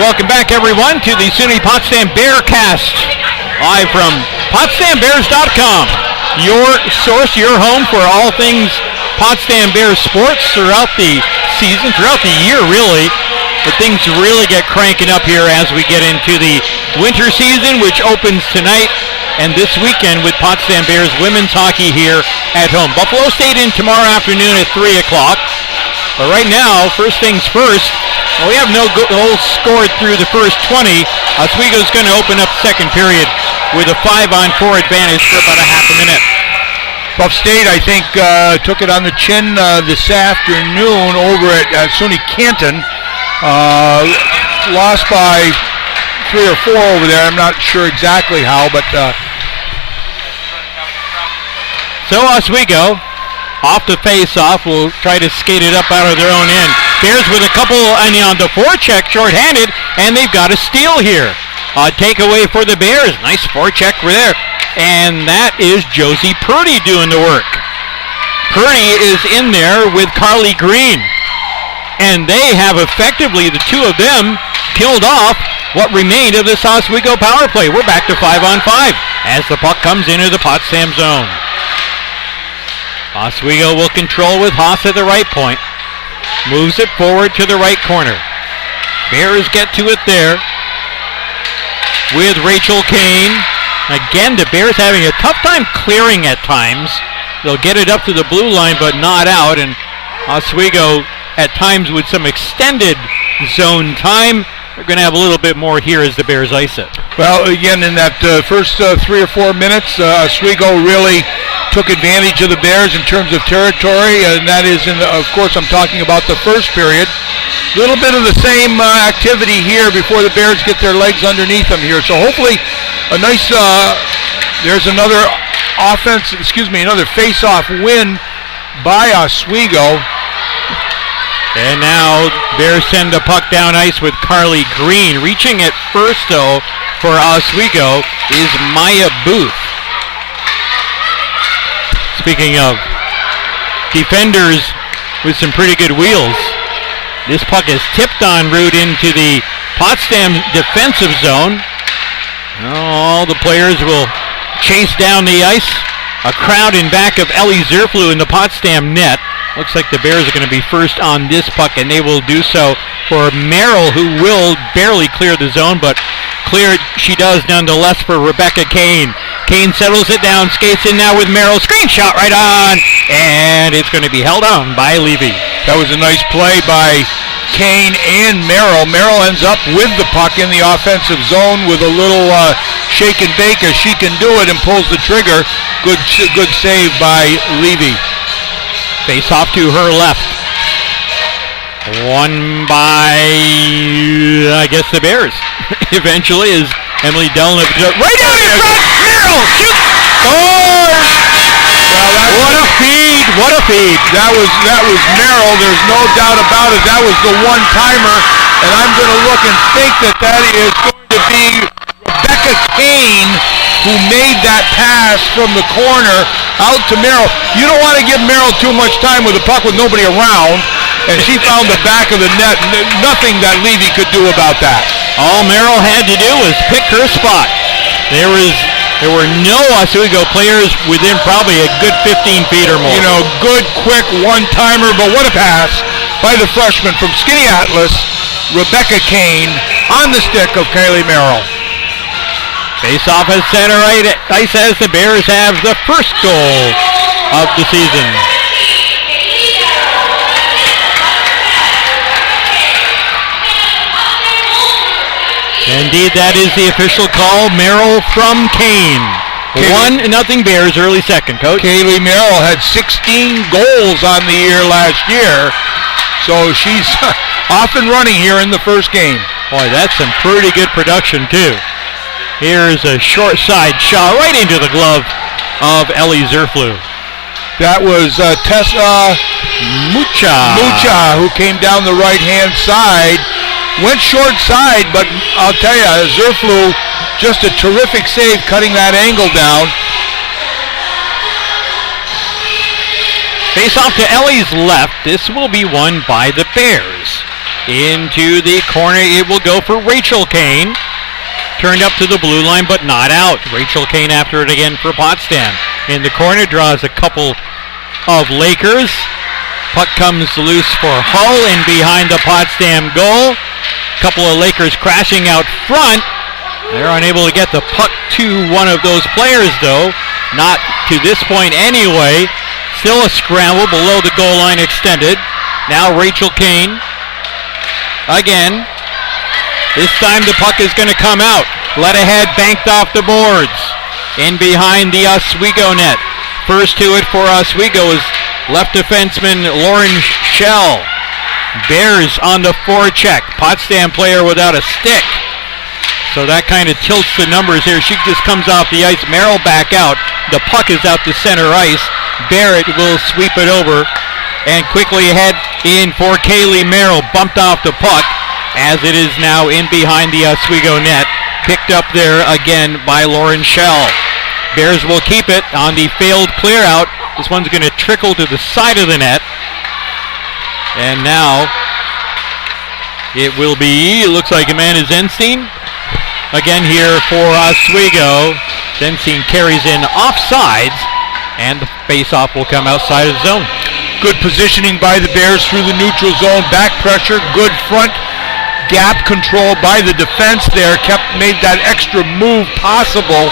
Welcome back, everyone, to the SUNY Potsdam Bearcast, live from PotsdamBears.com. Your source, your home for all things Potsdam Bears sports throughout the season, throughout the year, really. But things really get cranking up here as we get into the winter season, which opens tonight and this weekend with Potsdam Bears women's hockey here at home. Buffalo State in tomorrow afternoon at 3 o'clock. But right now, first things first, we have no goals scored through the first 20. Oswego's going to open up second period with a 5-on-4 advantage for about a half a minute. Buff State, I think, took it on the chin this afternoon over at SUNY Canton. Lost by 3 or 4 over there. I'm not sure exactly how, but... So Oswego, off the face-off, will try to skate it up out of their own end. Bears with a couple on the forecheck, shorthanded, and they've got a steal here. Takeaway for the Bears. Nice forecheck there. And that is Josie Purdy doing the work. Purdy is in there with Carly Green. And they have effectively, the two of them, killed off what remained of this Oswego power play. We're back to 5-on-5 as the puck comes into the Potsdam zone. Oswego will control with Haas at the right point. Moves it forward to the right corner. Bears get to it there with Rachel Kane. Again, the Bears having a tough time clearing at times. They'll get it up to the blue line, but not out. And Oswego at times with some extended zone time. They're going to have a little bit more here as the Bears ice it. Well, again, in that first 3 or 4 minutes, Oswego really took advantage of the Bears in terms of territory, and that is, of course, I'm talking about the first period. A little bit of the same activity here before the Bears get their legs underneath them here. So hopefully a nice, there's another another face-off win by Oswego. And now Bears send the puck down ice with Carly Green. Reaching it first, though, for Oswego is Maya Booth. Speaking of defenders with some pretty good wheels, this puck is tipped en route into the Potsdam defensive zone. All the players will chase down the ice. A crowd in back of Ellie Zerflu in the Potsdam net. Looks like the Bears are going to be first on this puck, and they will do so for Merrill, who will barely clear the zone, but cleared she does nonetheless for Rebecca Kane. Kane settles it down, skates in now with Merrill. Screen shot right on, and it's going to be held on by Levy. That was a nice play by Kane and Merrill. Merrill ends up with the puck in the offensive zone with a little shake and bake as she can do it and pulls the trigger. Good save by Levy. Face off to her left. Won by, I guess, the Bears. Eventually is Emily Delnip. Right out in front! Merrill shoots! Scores! Well, what a feed! What a feed! That was Merrill. There's no doubt about it. That was the one-timer. And I'm going to look and think that is going to be Rebecca Kane, who made that pass from the corner out to Merrill. You don't want to give Merrill too much time with the puck with nobody around, and she found the back of the net. Nothing that Levy could do about that. All Merrill had to do was pick her spot. There were no Oswego players within probably a good 15 feet or more. You know, good, quick one-timer, but what a pass by the freshman from Skinny Atlas, Rebecca Kane, on the stick of Kaylee Merrill. Face off at center right ice as the Bears have the first goal of the season. Indeed, that is the official call. Merrill from Kane. 1-0 Bears, early second, Coach. Kaylee Merrill had 16 goals on the year last year, so she's off and running here in the first game. Boy, that's some pretty good production, too. Here's a short side shot right into the glove of Ellie Zerflu. That was Tessa Mucha, who came down the right-hand side. Went short side, but I'll tell you, Zerflu, just a terrific save cutting that angle down. Face off to Ellie's left. This will be won by the Bears. Into the corner. It will go for Rachel Kane. Turned up to the blue line, but not out. Rachel Kane after it again for Potsdam. In the corner, draws a couple of Lakers. Puck comes loose for Hull in behind the Potsdam goal. Couple of Lakers crashing out front. They're unable to get the puck to one of those players, though. Not to this point anyway. Still a scramble below the goal line extended. Now Rachel Kane. Again. This time the puck is going to come out. Let ahead, banked off the boards. In behind the Oswego net. First to it for Oswego is left defenseman Lauren Schell. Bears on the forecheck. Potsdam player without a stick. So that kind of tilts the numbers here. She just comes off the ice. Merrill back out. The puck is out to center ice. Barrett will sweep it over and quickly head in for Kaylee Merrill. Bumped off the puck as it is now in behind the Oswego net. Picked up there again by Lauren Schell. Bears will keep it on the failed clear out. This one's going to trickle to the side of the net. And now it will be, it looks like Amanda Zenstein. Again here for Oswego. Zenstein carries in offsides, and the face-off will come outside of the zone. Good positioning by the Bears through the neutral zone. Back pressure, good front gap control by the defense there. Made that extra move possible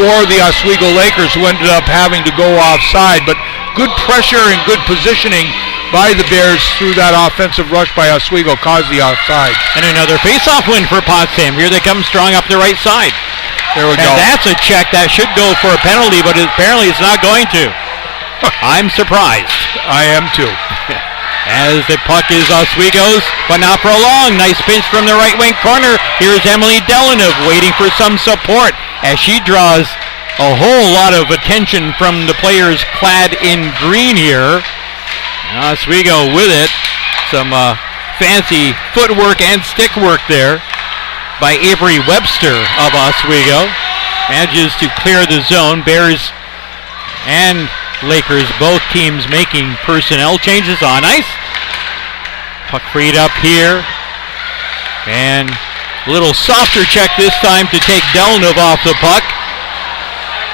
for the Oswego Lakers, who ended up having to go offside. But good pressure and good positioning by the Bears through that offensive rush by Oswego caused the offside. And another face-off win for Potsdam. Here they come strong up the right side. There we go. And that's a check that should go for a penalty, but apparently it's not going to. I'm surprised. I am too. As the puck is Oswego's, but not for long. Nice pinch from the right wing corner. Here's Emily Delanov waiting for some support as she draws a whole lot of attention from the players clad in green here. Oswego with it. Some fancy footwork and stick work there by Avery Webster of Oswego. Manages to clear the zone. Bears and Lakers, both teams making personnel changes on ice. Puck freed up here. And a little softer check this time to take Delanov off the puck.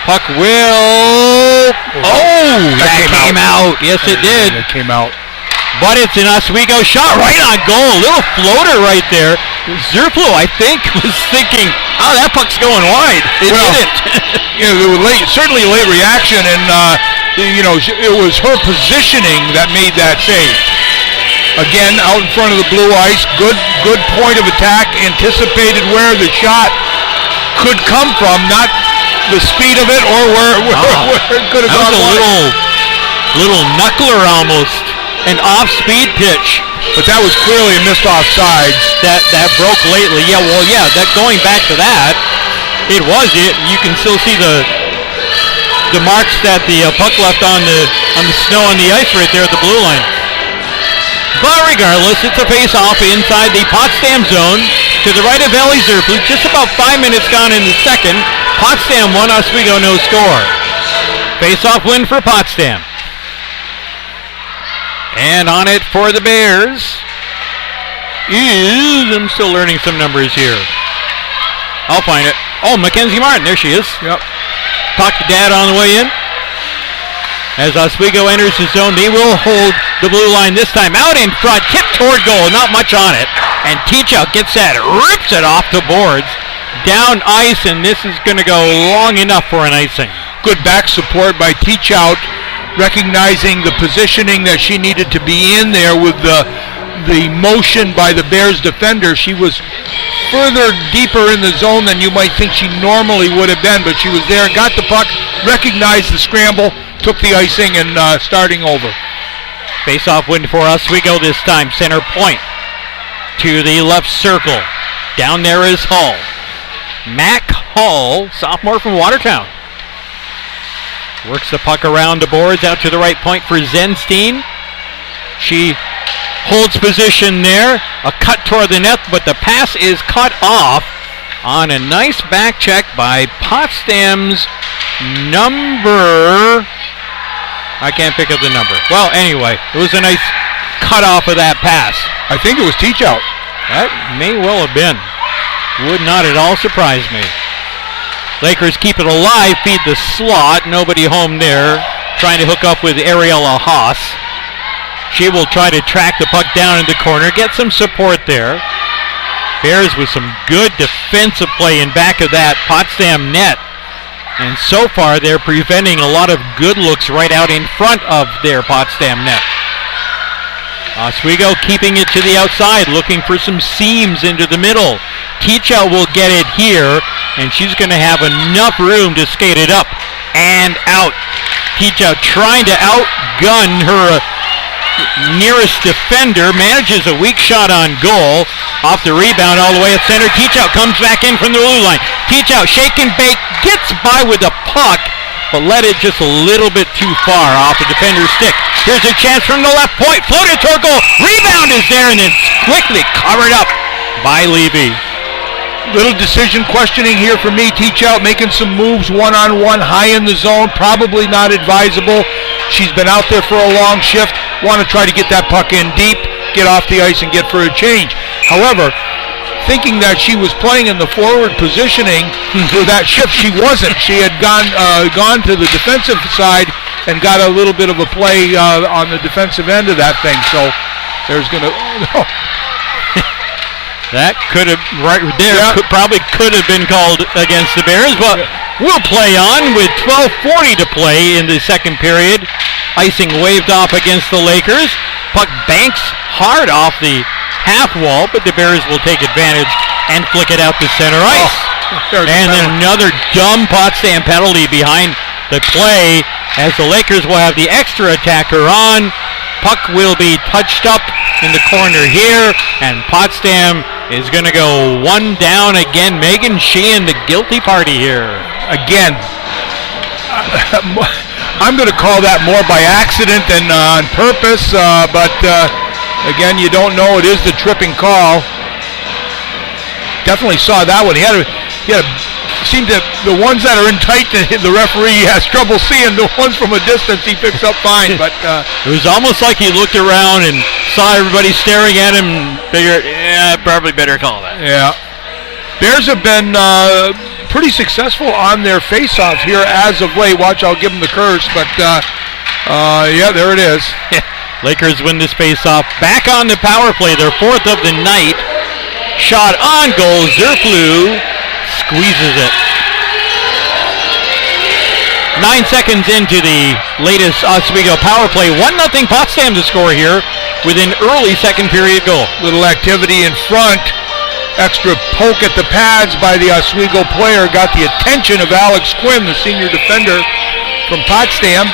Puck will... Oh, that came out. Yes, it did. It came out. But it's an Oswego shot right on goal. A little floater right there. Zerflo, I think, was thinking, oh, that puck's going wide. It didn't. It was late, certainly a late reaction, and it was her positioning that made that save. Again, out in front of the blue ice, good point of attack, anticipated where the shot could come from, not the speed of it or where it could have gone. That was a little knuckler almost, an off-speed pitch. But that was clearly a missed offsides. That broke lately. That going back to that, it was it. You can still see the marks that the puck left on the snow on the ice right there at the blue line. But regardless, it's a face-off inside the Potsdam zone to the right of Ellie Zerflu. Just about 5 minutes gone in the second. Potsdam 1, Oswego no score. Face-off win for Potsdam. And on it for the Bears is, I'm still learning some numbers here. I'll find it. Oh, Mackenzie Martin, there she is. Yep. Talk to Dad on the way in. As Oswego enters the zone, they will hold the blue line this time. Out in front, tip toward goal, not much on it. And Teachout gets that, rips it off the boards. Down ice, and this is going to go long enough for an icing. Good back support by Teachout, recognizing the positioning that she needed to be in there with the motion by the Bears defender. She was further deeper in the zone than you might think she normally would have been, but she was there, got the puck, recognized the scramble, took the icing, and starting over. Face-off win for Oswego this time. Center point to the left circle. Down there is Hull. Mac Hull, sophomore from Watertown. Works the puck around the boards out to the right point for Zenstein. She holds position there. A cut toward the net, but the pass is cut off on a nice back check by Potsdam's number. I can't pick up the number. Well, anyway, it was a nice cutoff of that pass. I think it was teach out. That may well have been. Would not at all surprise me. Lakers keep it alive, feed the slot. Nobody home there. Trying to hook up with Ariella Haas. She will try to track the puck down in the corner, get some support there. Bears with some good defensive play in back of that Potsdam net. And so far, they're preventing a lot of good looks right out in front of their Potsdam net. Oswego keeping it to the outside, looking for some seams into the middle. Ticha will get it here, and she's going to have enough room to skate it up and out. Ticha trying to outgun her nearest defender, manages a weak shot on goal. Off the rebound all the way at center. Ticha comes back in from the blue line. Ticha, shake and bake, gets by with the puck, but led it just a little bit too far off the defender's stick. Here's a chance from the left point. Floated toward goal. Rebound is there, and then quickly covered up by Levy. Little decision questioning here for me. Teach out making some moves one-on-one high in the zone. Probably not advisable. She's been out there for a long shift. Want to try to get that puck in deep, get off the ice, and get for a change. However, thinking that she was playing in the forward positioning for that shift, she wasn't. She had gone to the defensive side and got a little bit of a play on the defensive end of that thing. So there's going to... That could have, right there, probably could have been called against the Bears, but we'll play on with 12:40 to play in the second period. Icing waved off against the Lakers. Puck banks hard off the half wall, but the Bears will take advantage and flick it out to center ice. And then another dumb Potsdam penalty behind the play as the Lakers will have the extra attacker on. Puck will be touched up in the corner here, and Potsdam is going to go one down again. Megan Sheehan, the guilty party here. Again, I'm going to call that more by accident than on purpose, but again, you don't know. It is the tripping call. Definitely saw that one. He had seemed that the ones that are in tight, the referee has trouble seeing. The ones from a distance he picks up fine. But it was almost like he looked around and saw everybody staring at him and figured, probably better call that. Yeah. Bears have been pretty successful on their face-off here as of late. Watch, I'll give them the curse, but yeah, there it is. Lakers win this face-off. Back on the power play, their fourth of the night. Shot on goal, Zerflu squeezes it. 9 seconds into the latest Oswego power play. 1-0 Potsdam to score here with an early second period goal. Little activity in front. Extra poke at the pads by the Oswego player. Got the attention of Alex Quinn, the senior defender from Potsdam.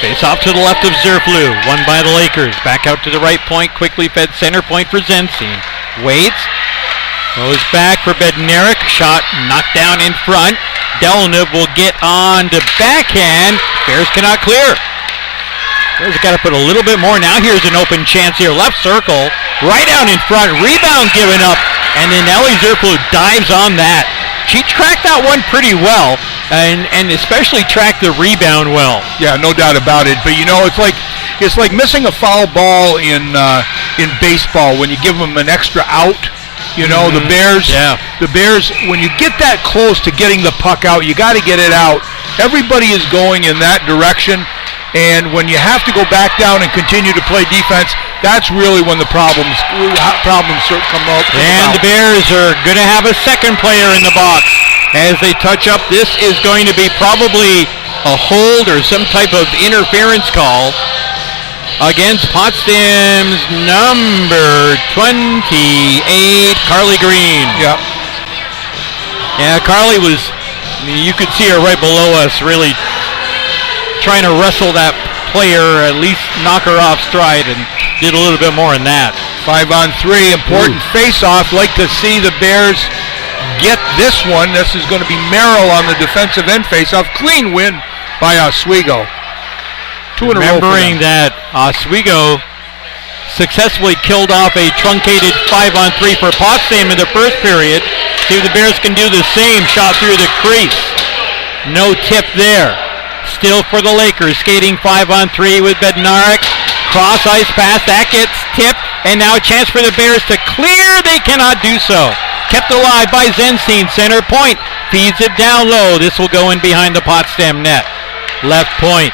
Face off to the left of Zerflu. Won by the Lakers. Back out to the right point. Quickly fed center point for Zensin. Waits. Goes back for Bednarik. Shot knocked down in front. Delnev will get on to backhand. Bears cannot clear. Bears got to put a little bit more. Now here's an open chance here. Left circle. Right out in front. Rebound given up. And then Ellie Zerflu dives on that. She tracked that one pretty well. And especially tracked the rebound well. Yeah, no doubt about it. But you know, it's like missing a foul ball in baseball when you give them an extra out. You know, the Bears, when you get that close to getting the puck out, you got to get it out. Everybody is going in that direction, and when you have to go back down and continue to play defense, that's really when the problems come up. And the Bears are going to have a second player in the box as they touch up. This is going to be probably a hold or some type of interference call against Potsdam's number 28, Carly Green. Yep. Yeah, Carly was, you could see her right below us, really trying to wrestle that player, at least knock her off stride, and did a little bit more than that. 5-on-3, important face-off. Like to see the Bears get this one. This is going to be Merrill on the defensive end face-off. Clean win by Oswego. Remembering that Oswego successfully killed off a truncated 5-on-3 for Potsdam in the first period. See if the Bears can do the same. Shot through the crease. No tip there. still for the Lakers. Skating 5-on-3 with Bednarik. Cross ice pass, that gets tipped, and now a chance for the Bears to clear. They cannot do so. Kept alive by Zenstein, center point. Feeds it down low. This will go in behind the Potsdam net. Left point,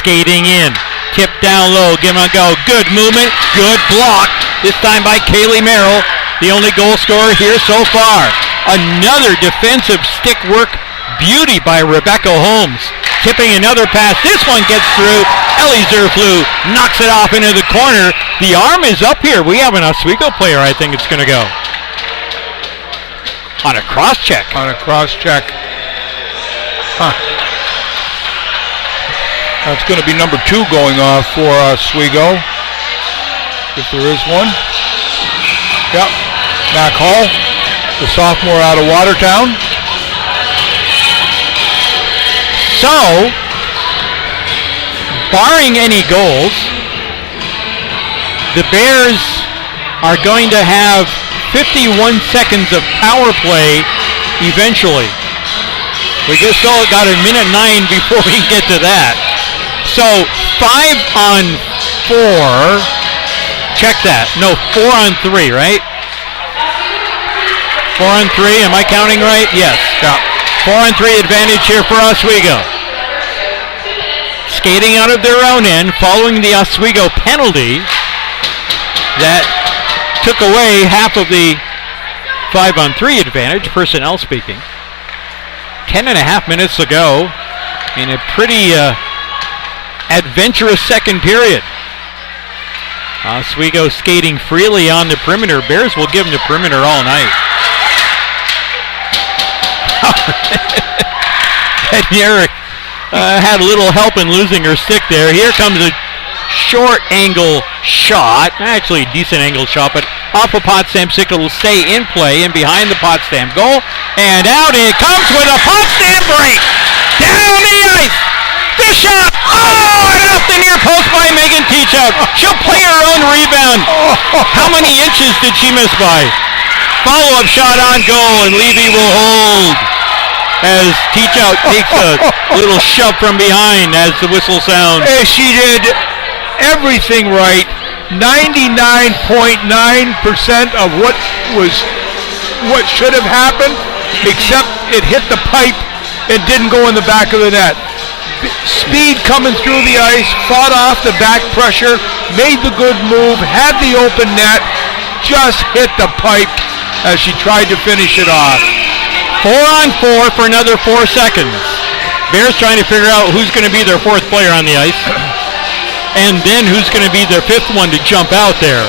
skating in. Tipped down low, give him a go. Good movement, good block. This time by Kaylee Merrill, the only goal scorer here so far. Another defensive stick work beauty by Rebecca Holmes. Tipping another pass. This one gets through. Ellie Zerflu knocks it off into the corner. The arm is up here. We have an Oswego player, I think it's going to go. On a cross check. On a cross check. Huh. That's going to be number 2 going off for Oswego, if there is one. Yep. Mac Hall, the sophomore out of Watertown. So, barring any goals, the Bears are going to have 51 seconds of power play eventually. We just still got a minute 9 before we can get to that. So 5-on-4, check that. No, 4-on-3, right? 4-on-3, am I counting right? Yes. Yeah. 4-on-3 advantage here for Oswego. Skating out of their own end, following the Oswego penalty that took away half of the 5-on-3 advantage, personnel speaking. 10.5 minutes to go in a pretty adventurous second period. Oswego skating freely on the perimeter. Bears will give them the perimeter all night. And Eric had a little help in losing her stick there. Here comes a short angle shot, actually a decent angle shot, but off of Potsdam stick. It will stay in play and behind the Potsdam goal. And out it comes with a Potsdam break. Down the ice. The shot. Oh, and off the near post by Megan Teachout. She'll play her own rebound. How many inches did she miss by? Follow-up shot on goal, and Levy will hold as Teachout takes a little shove from behind as the whistle sounds. Hey, she did everything right. 99.9% of what should have happened, except it hit the pipe and didn't go in the back of the net. Speed coming through the ice, fought off the back pressure, made the good move, had the open net, just hit the pipe as she tried to finish it off. 4-on-4 for another 4 seconds. Bears trying to figure out who's going to be their 4th player on the ice, and then who's going to be their 5th one to jump out there.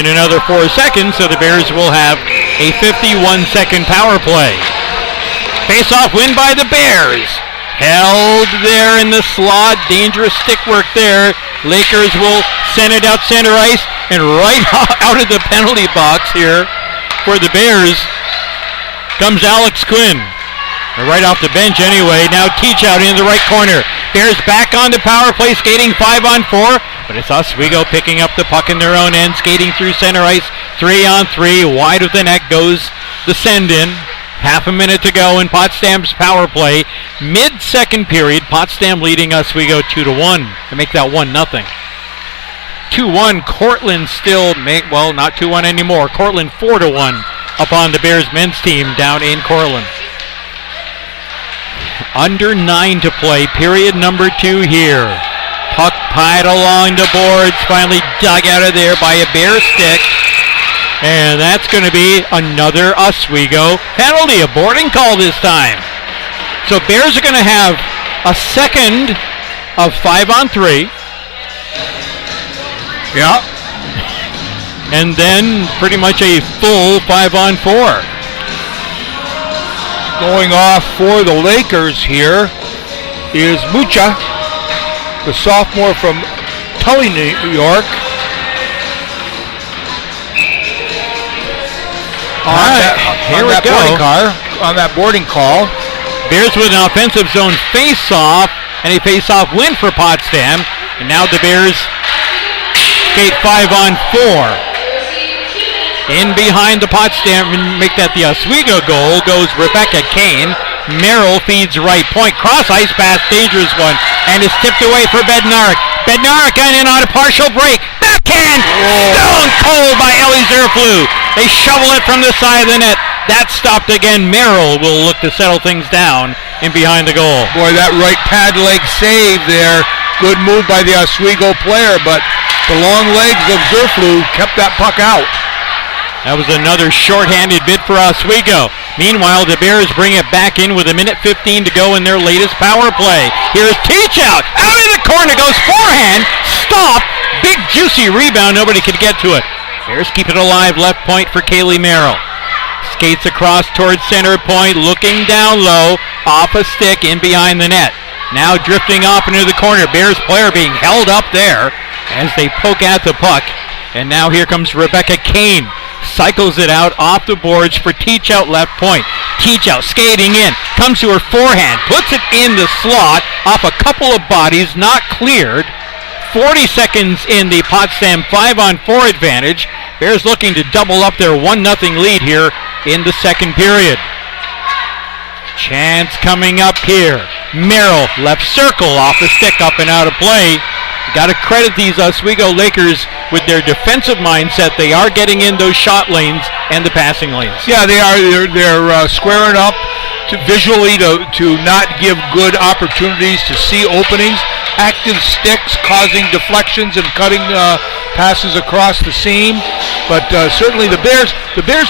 In another 4 seconds, so the Bears will have a 51-second power play. Face-off win by the Bears. Held there in the slot. Dangerous stick work there. Lakers will send it out center ice and right out of the penalty box here for the Bears comes Alex Quinn. Right off the bench anyway. Now Teachout in the right corner. Bears back on the power play, skating 5-on-4. But it's Oswego picking up the puck in their own end, skating through center ice. 3-on-3. Wide of the net goes the send-in. Half a minute to go in Potsdam's power play. Mid-second period, Potsdam leading Oswego 2-1 to make that 1-0. 2-1, Cortland still, not 2-1 anymore. Cortland 4-1 upon the Bears men's team down in Cortland. Under 9 to play, period number 2 here. Puck pied along the boards, finally dug out of there by a Bear stick. And that's going to be another Oswego penalty, a boarding call this time. So Bears are going to have a second of 5-on-3. Yeah. And then pretty much a full 5-on-4. Going off for the Lakers here is Mucha, the sophomore from Tully, New York. Here we go. On that boarding call. Bears with an offensive zone face-off, and a face-off win for Potsdam. And now the Bears skate 5-on-4. In behind the Potsdam, and make that the Oswego goal, goes Rebecca Kane. Merrill feeds right point. Cross ice pass, dangerous one, and is tipped away for Bednarik. Bednarik got in on a partial break. Backhand! Stone cold by Ellie Zerflu. They shovel it from the side of the net. That's stopped again. Merrill will look to settle things down in behind the goal. Boy, that right pad leg save there. Good move by the Oswego player, but the long legs of Zerflu kept that puck out. That was another shorthanded bid for Oswego. Meanwhile, the Bears bring it back in with 1:15 to go in their latest power play. Here's Teachout. Out of the corner goes forehand. Stop. Big juicy rebound. Nobody could get to it. Bears keep it alive. Left point for Kaylee Merrill. Skates across towards center point. Looking down low. Off a stick in behind the net. Now drifting off into the corner. Bears player being held up there as they poke at the puck. And now here comes Rebecca Kane. Cycles it out off the boards for Teachout left point. Teachout skating in, comes to her forehand, puts it in the slot off a couple of bodies, not cleared. 40 seconds in the Potsdam 5-on-4 advantage. Bears looking to double up their 1-0 lead here in the second period. Chance coming up here. Merrill left circle off the stick, up and out of play. Got to credit these Oswego Lakers with their defensive mindset. They are getting in those shot lanes and the passing lanes. Yeah, they are. They're squaring up visually to not give good opportunities to see openings. Active sticks causing deflections and cutting passes across the seam. But certainly the Bears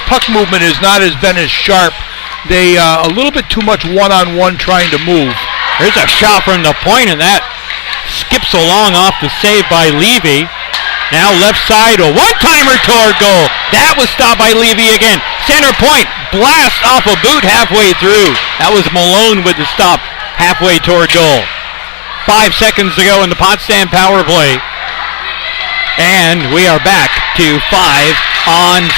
puck movement has not been as sharp. They a little bit too much one-on-one trying to move. There's a shot from the point, and that skips along off the save by Levy. Now left side, a one-timer toward goal. That was stopped by Levy again. Center point, blast off a boot halfway through. That was Malone with the stop halfway toward goal. 5 seconds to go in the Potsdam power play. And we are back to 5-on-5.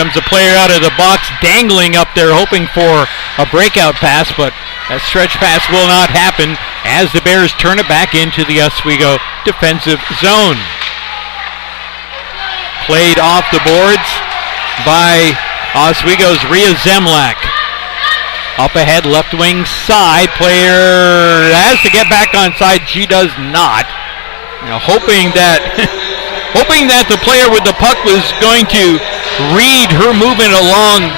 Comes a player out of the box, dangling up there, hoping for a breakout pass, but that stretch pass will not happen as the Bears turn it back into the Oswego defensive zone. Played off the boards by Oswego's Rhea Zemlak. Up ahead, left wing side. Player has to get back on side. She does not. Hoping that the player with the puck was going to read her movement along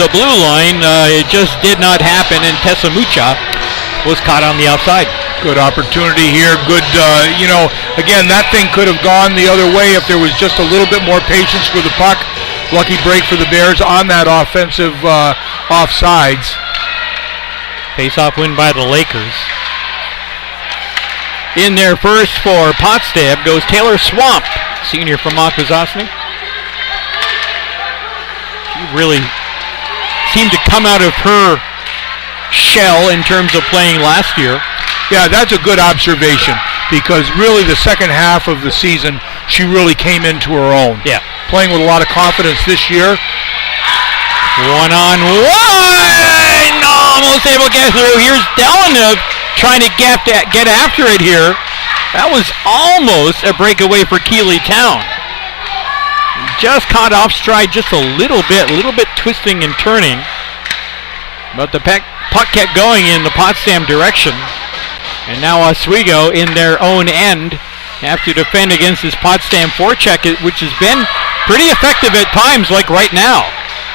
the blue line. It just did not happen, and Tessa Mucha was caught on the outside. Good opportunity here. Good, again, that thing could have gone the other way if there was just a little bit more patience with the puck. Lucky break for the Bears on that offensive offsides. Face-off win by the Lakers. In there first for Potsdam goes Taylor Swamp, senior from Akwesasne. She really seemed to come out of her shell in terms of playing last year. Yeah, that's a good observation because really the second half of the season she really came into her own. Yeah. Playing with a lot of confidence this year. One-on-one! Almost able to get through. Here's Delanov trying to get after it here. That was almost a breakaway for Keeley Town. Just caught off stride just a little bit twisting and turning. But the puck kept going in the Potsdam direction. And now Oswego in their own end have to defend against this Potsdam forecheck, which has been pretty effective at times, like right now.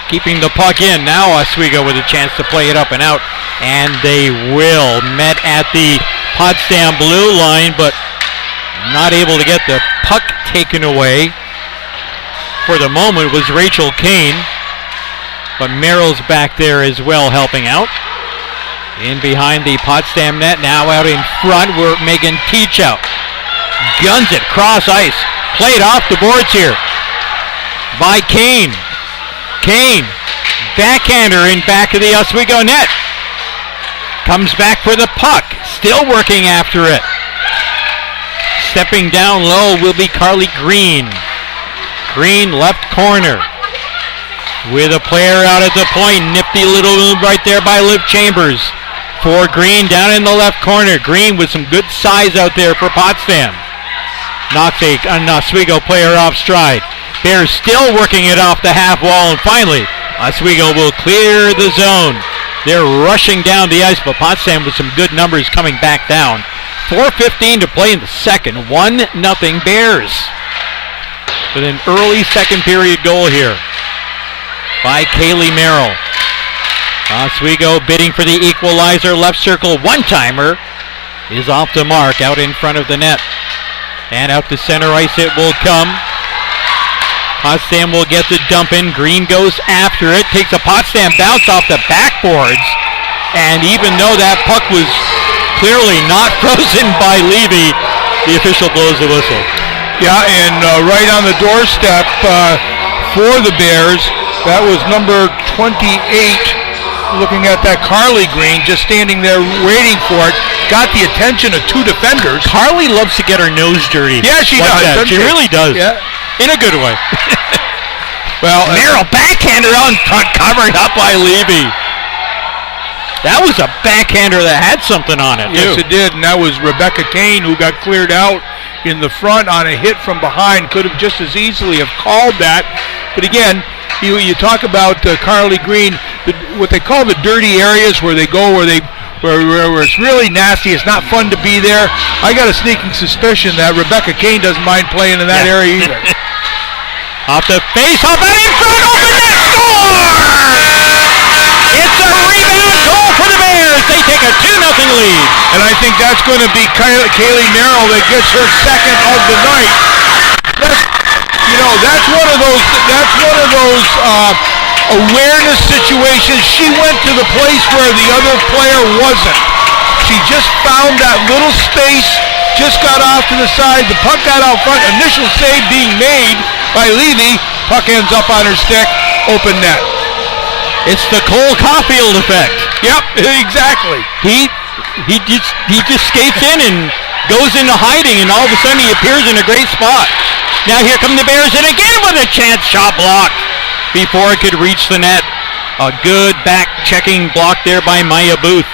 Keeping the puck in. Now Oswego with a chance to play it up and out. And they will. Met at the Potsdam blue line, but not able to get the puck taken away. For the moment was Rachel Kane. But Merrill's back there as well helping out. In behind the Potsdam net. Now out in front, we're Megan Teachout. Guns it, cross ice. Played off the boards here by Kane. Kane, backhander in back of the Oswego net. Comes back for the puck. Still working after it. Stepping down low will be Carly Green. Green left corner. With a player out at the point. Nifty little move right there by Liv Chambers. For Green down in the left corner. Green with some good size out there for Potsdam. Knocks an Oswego player off stride. Bears still working it off the half wall, and finally Oswego will clear the zone. They're rushing down the ice, but Potsdam with some good numbers coming back down. 4:15 to play in the second. 1-0 Bears. With an early second period goal here by Kaylee Merrill. Oswego bidding for the equalizer. Left circle one-timer is off the mark out in front of the net. And out to center ice it will come. Potsdam will get the dump in. Green goes after it. Takes a Potsdam bounce off the backboards. And even though that puck was clearly not frozen by Levy, the official blows the whistle. Yeah, and right on the doorstep for the Bears, that was number 28, looking at that Carly Green, just standing there waiting for it. Got the attention of two defenders. Carly loves to get her nose dirty. Yeah, she like does. That. She really does. Yeah. In a good way. Well, Merrill backhander on front, covered up by Levy. That was a backhander that had something on it. Yes, too. it did, and that was Rebecca Kane who got cleared out in the front on a hit from behind. Could have just as easily have called that. But again, you talk about Carly Green, what they call the dirty areas where they go, where it's really nasty. It's not fun to be there. I got a sneaking suspicion that Rebecca Kane doesn't mind playing in that area either. Off the face, off and in front, open net, score! It's a rebound goal for the Bears. They take a 2-0 lead. And I think that's going to be Kaylee Merrill that gets her second of the night. That's one of those awareness situations. She went to the place where the other player wasn't. She just found that little space, just got off to the side. The puck got out front. Initial save being made by Levy. Puck ends up on her stick. Open net. It's the Cole Caulfield effect. Yep, exactly. He just skates in and goes into hiding, and all of a sudden he appears in a great spot. Now here come the Bears, and again with a chance, shot blocked before it could reach the net. A good back-checking block there by Maya Booth.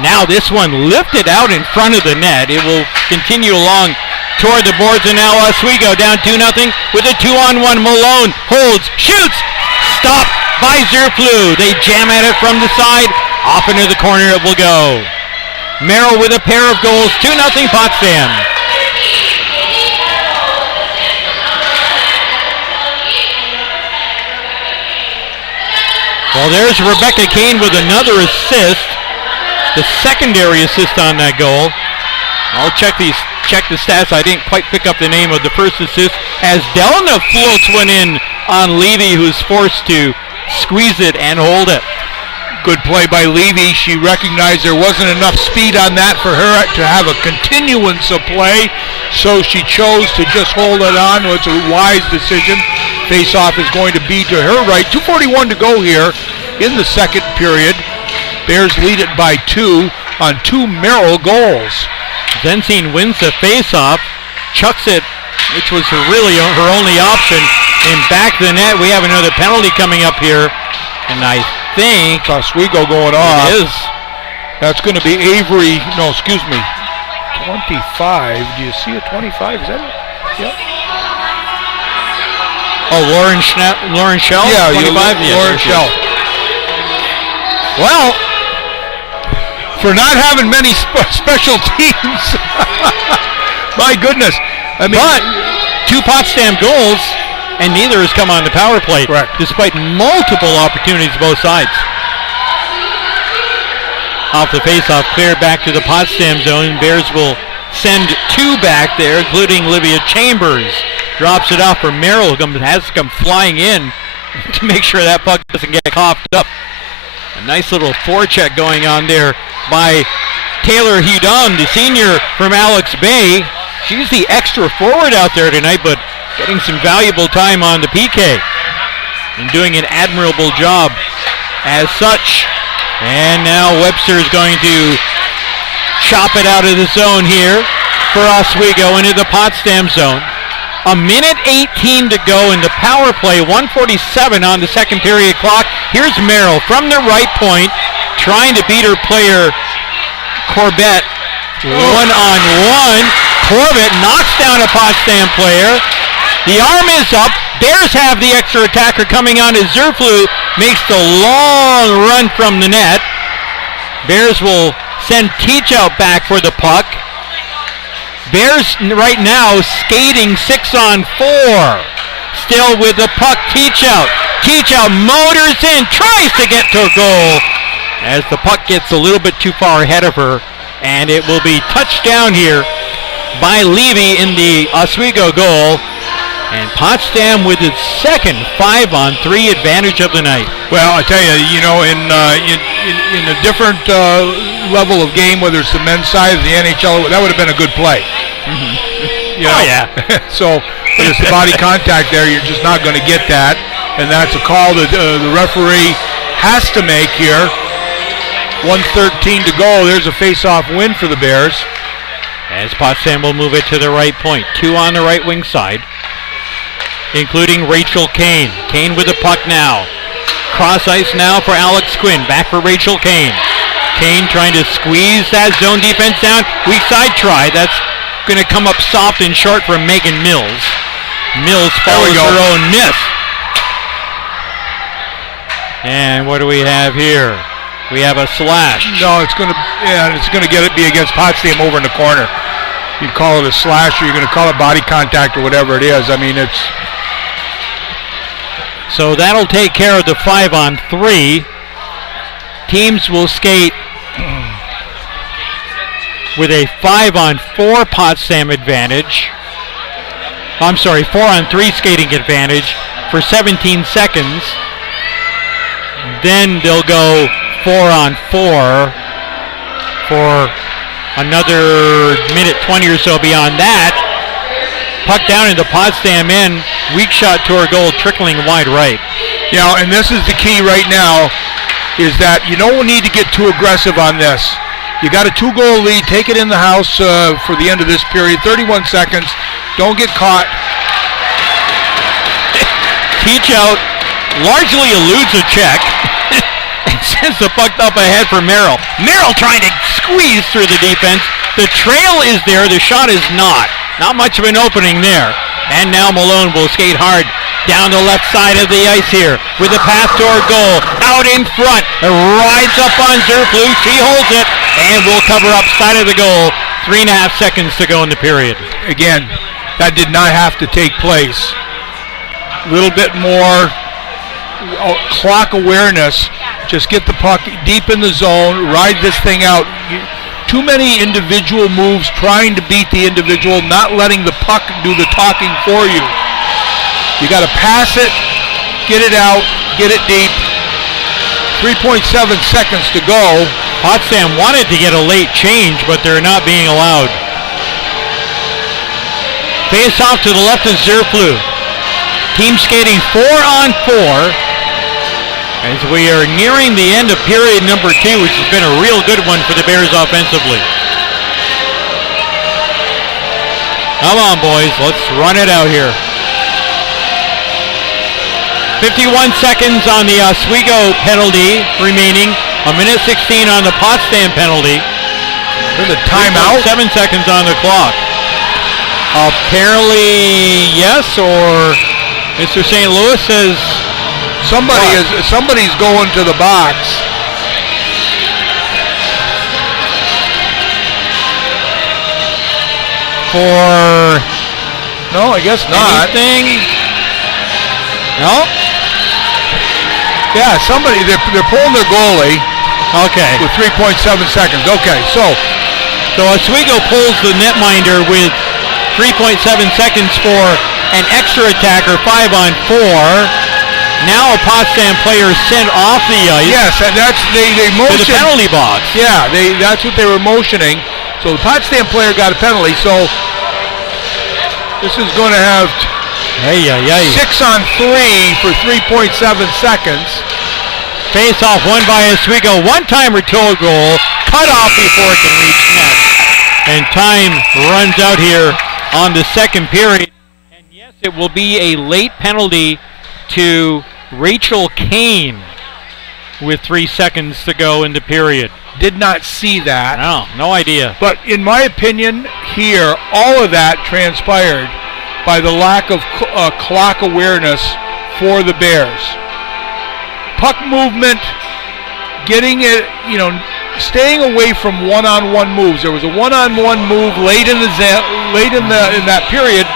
Now this one lifted out in front of the net. It will continue along toward the boards, and now Oswego down 2-0 with a 2-on-1. Malone holds, shoots, stopped by Zerflu. They jam at it from the side. Off into the corner it will go. Merrill with a pair of goals, 2-0 Potsdam. Well, there's Rebecca Kane with another assist. The secondary assist on that goal. I'll check the stats. I didn't quite pick up the name of the first assist as Delna floats one in on Levy, who's forced to squeeze it and hold it. Good play by Levy. She recognized there wasn't enough speed on that for her to have a continuance of play, so she chose to just hold it on. It's a wise decision. Face-off is going to be to her right. 2:41 to go here in the second period. Bears lead it by 2 on 2 Merrill goals. Zensine wins the face-off, chucks it, which was really her only option, and back to the net. We have another penalty coming up here, and I think Oswego going off. It is. That's going to be Avery. No, excuse me. 25. Do you see a 25? Is that it? Yep. Oh, Lauren Schell? Yeah, 25? Lauren Schell. Well, for not having many special teams. My goodness. I mean, but 2 Potsdam goals, and neither has come on the power play. Correct. Despite multiple opportunities both sides. Off the face-off, clear back to the Potsdam zone. Bears will send 2 back there, including Olivia Chambers. Drops it off for Merrill, who has to come flying in to make sure that puck doesn't get coughed up. A nice little forecheck going on there by Taylor Hudon, the senior from Alex Bay. She's the extra forward out there tonight, but getting some valuable time on the PK and doing an admirable job as such. And now Webster is going to chop it out of the zone here for Oswego into the Potsdam zone. 1:18 to go in the power play, 1:47 on the second period clock. Here's Merrill from the right point, trying to beat her player Corbett. One-on-one. Corbett knocks down a Potsdam player. The arm is up, Bears have the extra attacker coming on as Zerflu makes the long run from the net. Bears will send Teach out back for the puck. Bears right now skating 6-on-4. Still with the puck, Teach out. Teach out motors in, tries to get to a goal as the puck gets a little bit too far ahead of her, and it will be touched down here by Levy in the Oswego goal. And Potsdam with its second 5-on-3 advantage of the night. Well, I tell you, in a different level of game, whether it's the men's side or the NHL, that would have been a good play. Mm-hmm. Oh, yeah. So, but it's the body contact there. You're just not going to get that. And that's a call that the referee has to make here. 1:13 to go. There's a face-off win for the Bears. As Potsdam will move it to the right point. 2 on the right wing side, including Rachel Kane. Kane with the puck now. Cross ice now for Alex Quinn. Back for Rachel Kane. Kane trying to squeeze that zone defense down. Weak side try. That's going to come up soft and short from Megan Mills. Mills follows her own miss. And what do we have here? We have a slash. No, it's going to be against Potsdam over in the corner. You call it a slash, or you're going to call it body contact, or whatever it is. I mean, it's. So that'll take care of the 5-on-3. Teams will skate with a 5-on-4 Potsdam advantage. I'm sorry, 4-on-3 skating advantage for 17 seconds. Then they'll go 4-on-4 for another minute 20 or so beyond that. Puck down into Potsdam end. Weak shot to our goal, trickling wide right. And this is the key right now, is that you don't need to get too aggressive on this. You got a 2-goal lead. Take it in the house for the end of this period. 31 seconds. Don't get caught. Teach out largely eludes a check. And sends the puck up ahead for Merrill. Merrill trying to squeeze through the defense. The trail is there. The shot is not. Not much of an opening there. And now Malone will skate hard down the left side of the ice here with a pass to our goal. Out in front. Rides up on Zerflu. She holds it and will cover up side of the goal. 3.5 seconds to go in the period. Again, that did not have to take place. A little bit more clock awareness. Just get the puck deep in the zone, ride this thing out. Too many individual moves trying to beat the individual, not letting the puck do the talking for you. You got to pass it, get it out, get it deep. 3.7 seconds to go. Potsdam wanted to get a late change, but they're not being allowed. Face off to the left of Zerflu. Team skating 4-on-4. As we are nearing the end of period number 2, which has been a real good one for the Bears offensively. Come on, boys, let's run it out here. 51 seconds on the Oswego penalty remaining. 1:16 on the Potsdam penalty. There's a timeout. 7 seconds on the clock. Apparently, yes, or Mr. St. Louis says somebody's going to the box. For no, I guess not. Anything? No? Yeah, they're pulling their goalie. Okay. With 3.7 seconds. Okay, so Oswego pulls the netminder with 3.7 seconds for an extra attacker, 5-on-4. Now a Potsdam player is sent off the ice. Yes, and they motion to the penalty box. Yeah, that's what they were motioning. So the Potsdam player got a penalty. So this is going to have 6-on-3 for 3.7 seconds. Face off won by Oswego. One-timer toe goal. Cut off before it can reach net. And time runs out here on the second period. And yes, it will be a late penalty to Rachel Kane with 3 seconds to go in the period. Did not see that. No idea. But in my opinion, here, all of that transpired by the lack of clock awareness for the Bears. Puck movement, getting it, staying away from one-on-one moves. There was a one-on-one move late in that period,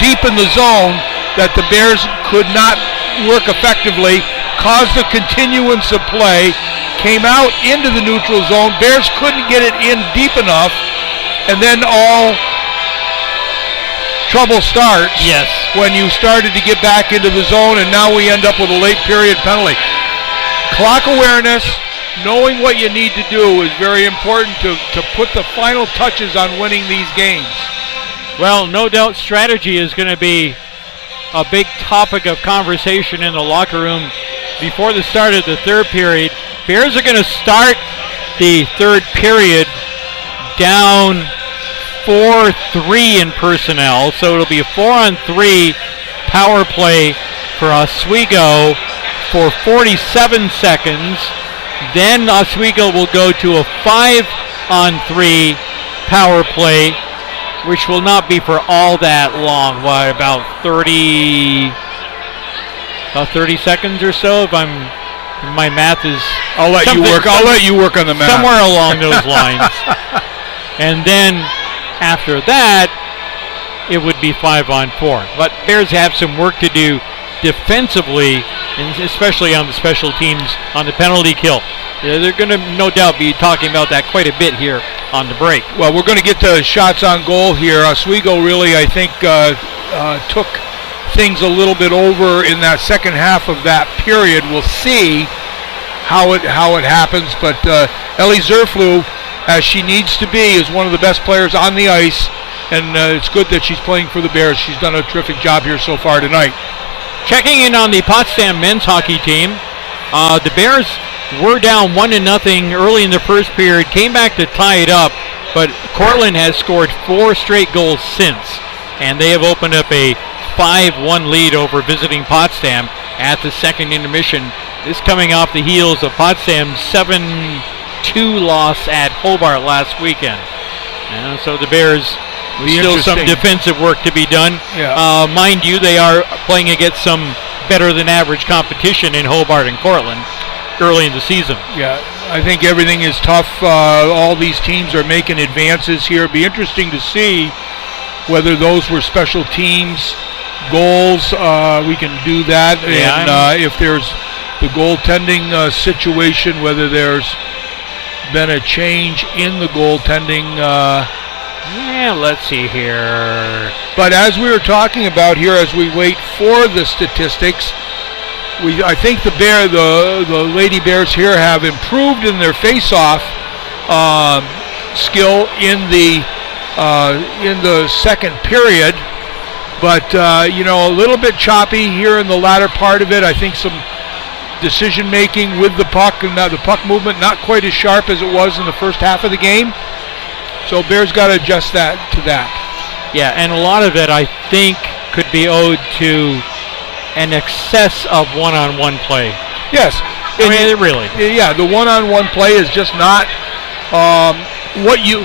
deep in the zone, that the Bears could not work effectively, caused a continuance of play, came out into the neutral zone. Bears couldn't get it in deep enough, and then all trouble starts. Yes. When you started to get back into the zone, and now we end up with a late period penalty. Clock awareness, knowing what you need to do is very important to put the final touches on winning these games. Well, no doubt strategy is going to be a big topic of conversation in the locker room before the start of the third period. Bears are going to start the third period down 4-3 in personnel, so it'll be a 4-on-3 power play for Oswego for 47 seconds. Then Oswego will go to a 5-on-3 power play, which will not be for all that long. What, about 30 seconds or so? If my math is. I'll let you work. I'll let you work on the math. Somewhere along those lines. And then after that, it would be 5-on-4. But Bears have some work to do defensively, and especially on the special teams on the penalty kill. They're going to no doubt be talking about that quite a bit here on the break. Well, we're going to get to shots on goal here. Oswego really, I think, took things a little bit over in that second half of that period. We'll see how it happens, but Ellie Zerflu, as she needs to be, is one of the best players on the ice, and it's good that she's playing for the Bears. She's done a terrific job here so far tonight. Checking in on the Potsdam men's hockey team, the Bears were down 1-0 early in the first period, came back to tie it up, but Cortland has scored 4 straight goals since, and they have opened up a 5-1 lead over visiting Potsdam at the second intermission. This coming off the heels of Potsdam's 7-2 loss at Hobart last weekend. And so the Bears, still some defensive work to be done. Yeah. Mind you, they are playing against some better than average competition in Hobart and Cortland early in the season. Yeah, I think everything is tough. All these teams are making advances here. It'd be interesting to see whether those were special teams goals. We can do that. Yeah, and if there's the goaltending situation, whether there's been a change in the goaltending. Yeah, let's see here. But as we were talking about here, as we wait for the statistics, I think the Lady Bears here have improved in their face-off skill in the second period, but a little bit choppy here in the latter part of it. I think some decision making with the puck and the puck movement not quite as sharp as it was in the first half of the game. So Bears got to adjust that to that. Yeah, and a lot of it I think could be owed to an excess of one-on-one play. Yes. Really. Yeah, the one-on-one play is just not what you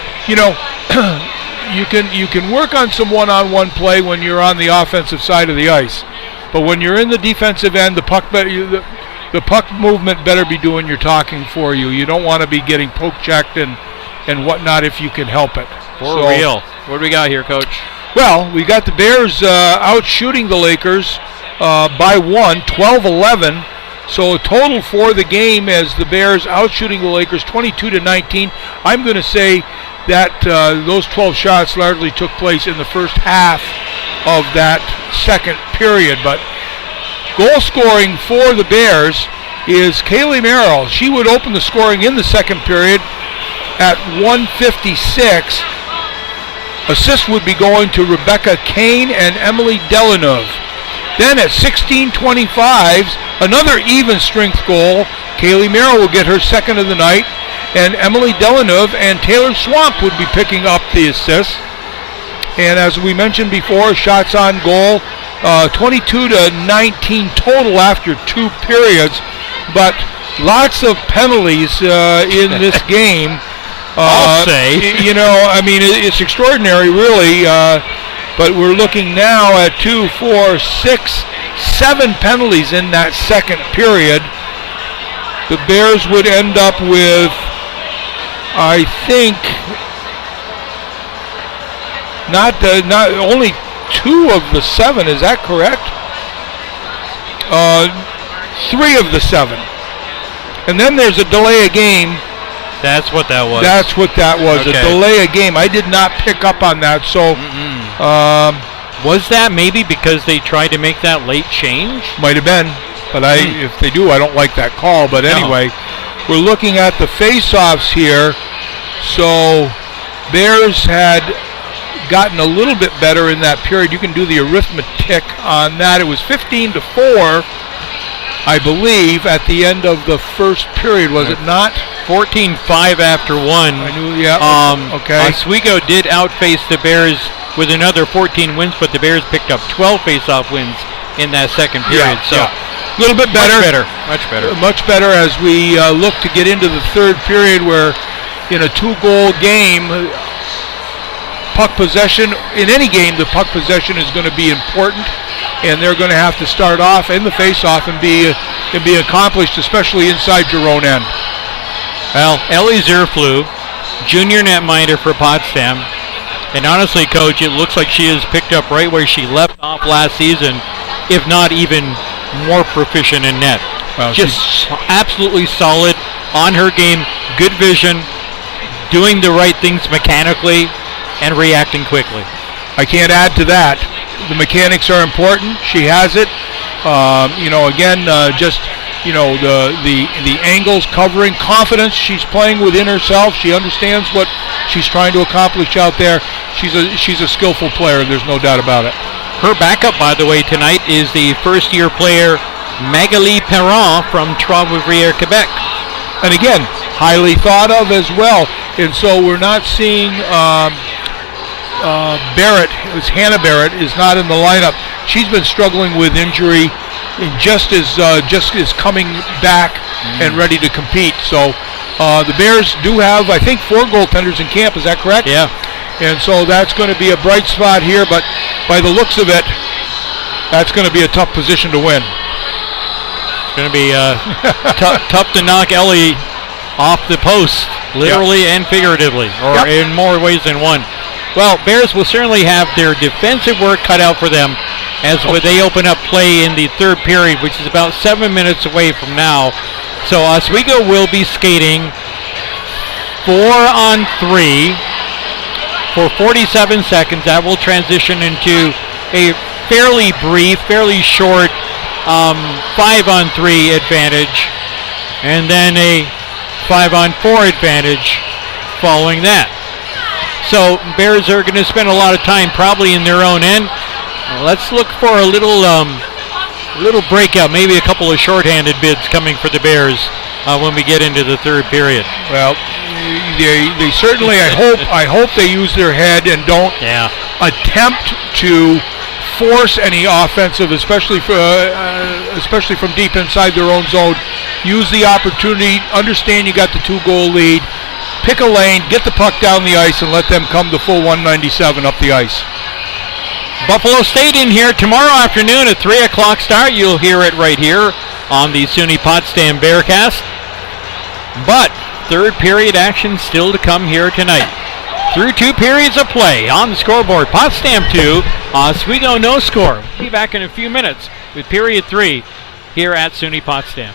can work on some one-on-one play when you're on the offensive side of the ice. But when you're in the defensive end, the puck movement better be doing your talking for you. You don't want to be getting poke checked and whatnot if you can help it. For real. What do we got here, Coach? Well, we got the Bears out shooting the Lakers by 1, 12-11. So a total for the game as the Bears out shooting the Lakers 22-19. I'm going to say that those 12 shots largely took place in the first half of that second period. But goal scoring for the Bears is Kaylee Merrill. She would open the scoring in the second period at 1:56. Assist would be going to Rebecca Kane and Emily Delanove. Then at 16:25, another even strength goal. Kaylee Merrill will get her second of the night, and Emily Delanove and Taylor Swamp would be picking up the assists. And as we mentioned before, shots on goal, 22-19 total after 2 periods, but lots of penalties in this game. I'll say. It's extraordinary, really. But we're looking now at 2, 4, 6, 7 penalties in that second period. The Bears would end up with, I think, not only 2 of the 7. Is that correct? 3 of the 7. And then there's a delay of game. That's what that was. That's what that was, okay. A delay of game. I did not pick up on that, so... was that maybe because they tried to make that late change? Might have been, but if they do, I don't like that call. But anyway, we're looking at the face-offs here. So Bears had gotten a little bit better in that period. You can do the arithmetic on that. It was 15-4, I believe, at the end of the first period, was it not? 14-5 after 1. I knew, yeah. Okay. Oswego did outface the Bears with another 14 wins, but the Bears picked up 12 face-off wins in that second period. A little bit better. Much better. Much better as we look to get into the third period, where in a 2-goal game, puck possession, in any game, the puck possession is going to be important, and they're going to have to start off in the face-off and be accomplished, especially inside your own end. Well, Ellie Zerflew, junior netminder for Potsdam, and honestly, Coach, it looks like she has picked up right where she left off last season, if not even more proficient in net. Well, just absolutely solid on her game, good vision, doing the right things mechanically, and reacting quickly. I can't add to that. The mechanics are important. She has it. The angles, covering, confidence. She's playing within herself. She understands what she's trying to accomplish out there. She's a skillful player, and there's no doubt about it. Her backup, by the way, tonight is the first-year player Magali Perron from Trois-Rivières, Quebec. And again, highly thought of as well. And so we're not seeing Barrett, Hannah Barrett, is not in the lineup. She's been struggling with injury, and just is coming back and ready to compete. So the Bears do have, I think, 4 goaltenders in camp. Is that correct? Yeah. And so that's going to be a bright spot here. But by the looks of it, that's going to be a tough position to win. It's going to be tough to knock Ellie off the post, literally and figuratively, or in more ways than one. Well, Bears will certainly have their defensive work cut out for them as they open up play in the third period, which is about 7 minutes away from now. So Oswego will be skating 4-on-3 for 47 seconds. That will transition into a fairly brief, fairly short 5-on-3 advantage, and then a 5-on-4 advantage following that. So Bears are going to spend a lot of time probably in their own end. Let's look for a little breakout, maybe a couple of shorthanded bids coming for the Bears when we get into the third period. Well, they certainly, I hope they use their head and don't attempt to force any offensive, especially from deep inside their own zone. Use the opportunity, understand you got the 2-goal lead, pick a lane, get the puck down the ice, and let them come the full 197 up the ice. Buffalo State in here tomorrow afternoon at 3 o'clock start. You'll hear it right here on the SUNY Potsdam Bearcast. But third period action still to come here tonight. Through 2 periods of play on the scoreboard. Potsdam 2, Oswego no score. We'll be back in a few minutes with period 3 here at SUNY Potsdam.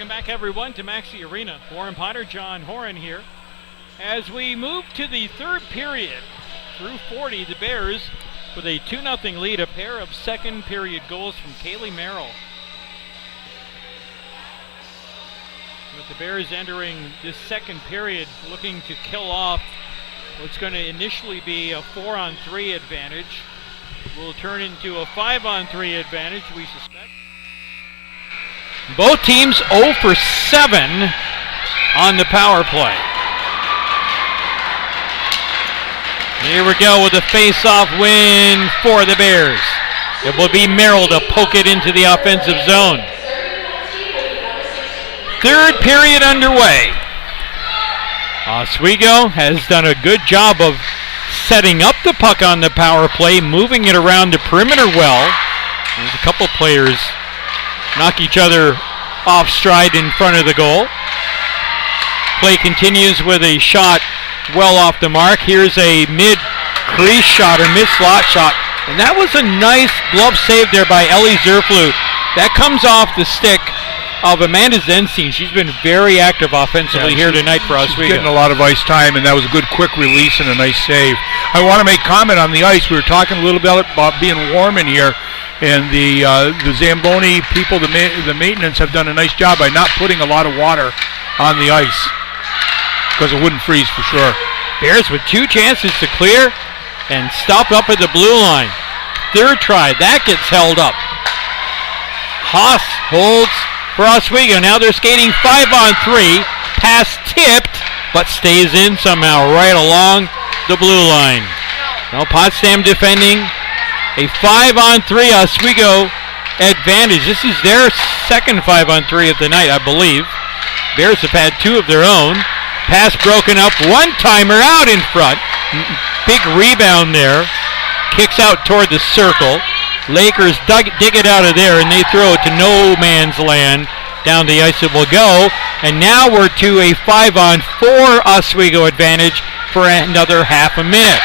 Welcome back, everyone, to Maxi Arena. Warren Potter, John Horan here. As we move to the third period, through 40, the Bears with a 2-0 lead, a pair of second period goals from Kaylee Merrill. With the Bears entering this second period, looking to kill off what's going to initially be a 4-on-3 advantage, will turn into a 5-on-3 advantage, we suspect. Both teams 0 for 7 on the power play. Here we go with a face-off win for the Bears. It will be Merrill to poke it into the offensive zone. Third period underway. Oswego has done a good job of setting up the puck on the power play, moving it around the perimeter well. There's a couple players knock each other off stride in front of the goal. Play continues with a shot well off the mark. Here's a mid-crease shot or mid-slot shot. And that was a nice glove save there by Ellie Zerflu. That comes off the stick of Amanda Zenstein. She's been very active offensively here tonight for Oswego. She's getting a lot of ice time, and that was a good quick release and a nice save. I want to make comment on the ice. We were talking a little bit about being warm in here, and the Zamboni people, the maintenance, have done a nice job by not putting a lot of water on the ice because it wouldn't freeze for sure. Bears with 2 chances to clear and stop up at the blue line. Third try, that gets held up. Haas holds for Oswego. Now they're skating 5-on-3. Pass tipped, but stays in somehow right along the blue line. Now Potsdam defending. A 5-on-3 Oswego advantage. This is their second 5-on-3 of the night, I believe. Bears have had 2 of their own. Pass broken up. One-timer out in front. Big rebound there. Kicks out toward the circle. Lakers dig it out of there, and they throw it to no man's land. Down the ice it will go. And now we're to a 5-on-4 Oswego advantage for another half a minute.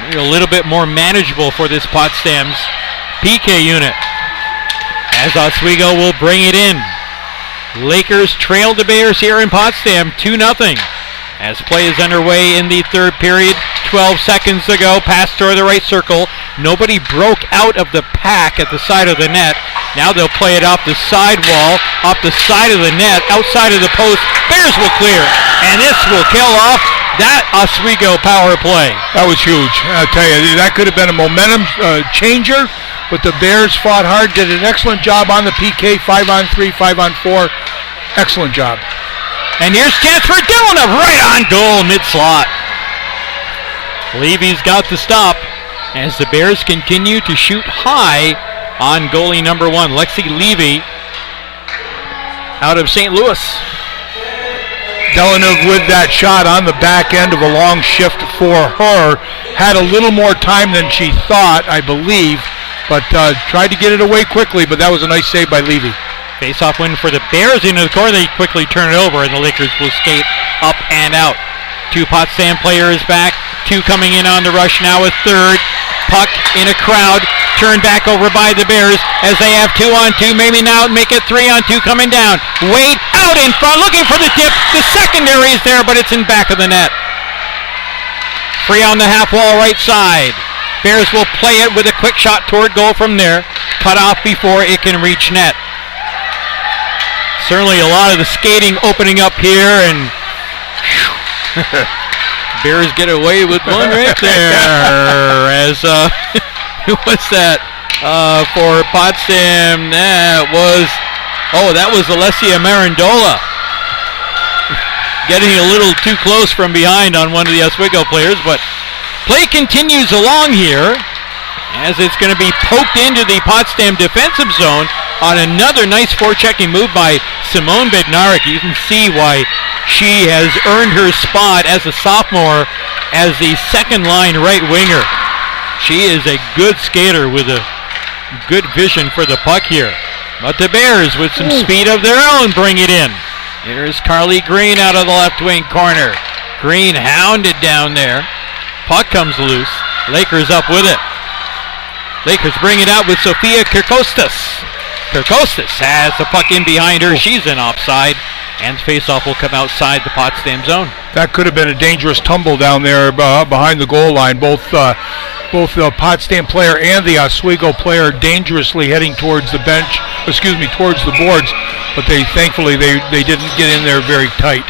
Maybe a little bit more manageable for this Potsdam's PK unit. As Oswego will bring it in. Lakers trail the Bears here in Potsdam 2-0. As play is underway in the third period, 12 seconds to go. Pass toward the right circle. Nobody broke out of the pack at the side of the net. Now they'll play it off the sidewall, off the side of the net, outside of the post. Bears will clear, and this will kill off that Oswego power play. That was huge. I'll tell you, that could have been a momentum changer, but the Bears fought hard, did an excellent job on the PK, 5-on-3, 5-on-4. Excellent job. And here's chance for Dylan, right on goal, mid-slot. Levy's got the stop as the Bears continue to shoot high on goalie number 1, Lexi Levy, out of St. Louis. Delanuv with that shot on the back end of a long shift for her. Had a little more time than she thought, I believe, but tried to get it away quickly, but that was a nice save by Levy. Face-off win for the Bears into the corner. They quickly turn it over, and the Lakers will skate up and out. 2 Potsdam players back. 2 coming in on the rush now, a third. Puck in a crowd. Turned back over by the Bears as they have 2-on-2. Maybe now make it 3-on-2 coming down. Wade out in front, looking for the tip. The secondary is there, but it's in back of the net. Free on the half wall right side. Bears will play it with a quick shot toward goal from there. Cut off before it can reach net. Certainly a lot of the skating opening up here, and Bears get away with one right there. As who was that for Potsdam? That was Alessia Marandola. Getting a little too close from behind on one of the Oswego players, but play continues along here as it's going to be poked into the Potsdam defensive zone on another nice forechecking move by Simone Bednarik. You can see why she has earned her spot as a sophomore as the second line right winger. She is a good skater with a good vision for the puck here. But the Bears, with some speed of their own, bring it in. Here's Carly Green out of the left wing corner. Green hounded down there. Puck comes loose. Lakers up with it. Lakers bring it out with Sophia Kirkostas. Kirkostas has the puck in behind her. She's in offside, and the faceoff will come outside the Potsdam zone. That could have been a dangerous tumble down there behind the goal line. Both the Potsdam player and the Oswego player dangerously heading towards the bench, towards the boards, but thankfully they didn't get in there very tight.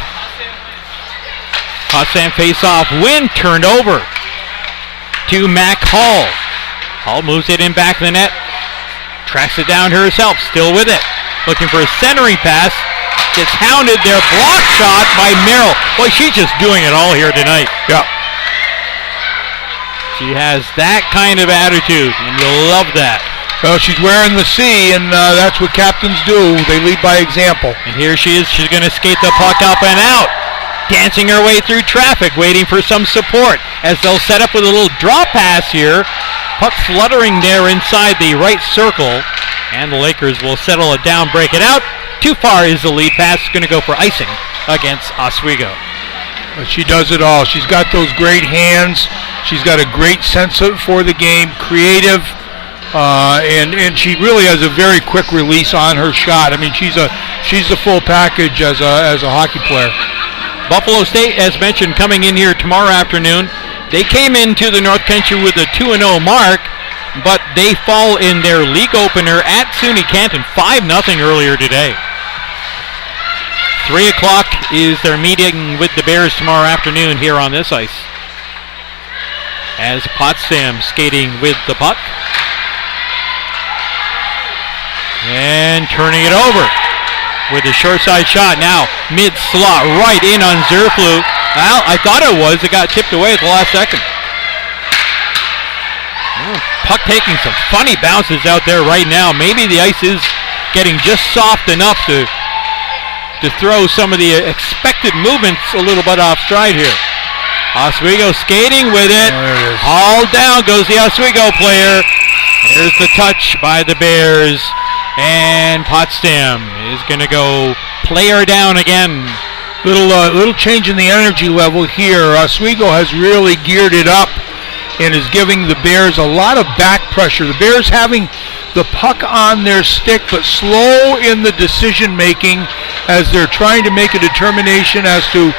Potsdam face-off win, turned over to Mac Hall. Hall moves it in back of the net, tracks it down herself, still with it, looking for a centering pass, gets hounded there, block shot by Merrill. Boy, she's just doing it all here tonight. Yeah. She has that kind of attitude, and you'll love that. Well, she's wearing the C, and that's what captains do. They lead by example. And here she is. She's going to skate the puck up and out, dancing her way through traffic, waiting for some support as they'll set up with a little drop pass here. Puck fluttering there inside the right circle, and the Lakers will settle it down, break it out. Too far is the lead pass. Going to go for icing against Oswego. But she does it all. She's got those great hands. She's got a great sense for the game, creative, and she really has a very quick release on her shot. I mean, she's the full package as a hockey player. Buffalo State, as mentioned, coming in here tomorrow afternoon. They came into the North Country with a 2-0 mark, but they fall in their league opener at SUNY Canton 5-0 earlier today. 3 o'clock is their meeting with the Bears tomorrow afternoon here on this ice. As Potsdam skating with the puck. And turning it over with a short side shot. Now mid-slot right in on Zerflu. Well, I thought it was. It got tipped away at the last second. Puck taking some funny bounces out there right now. Maybe the ice is getting just soft enough to throw some of the expected movements a little bit off stride here. Oswego skating with it. All down goes the Oswego player. There's the touch by the Bears. And Potsdam is going to go player down again. Little change in the energy level here. Oswego has really geared it up and is giving the Bears a lot of back pressure. The Bears having the puck on their stick, but slow in the decision making as they're trying to make a determination as to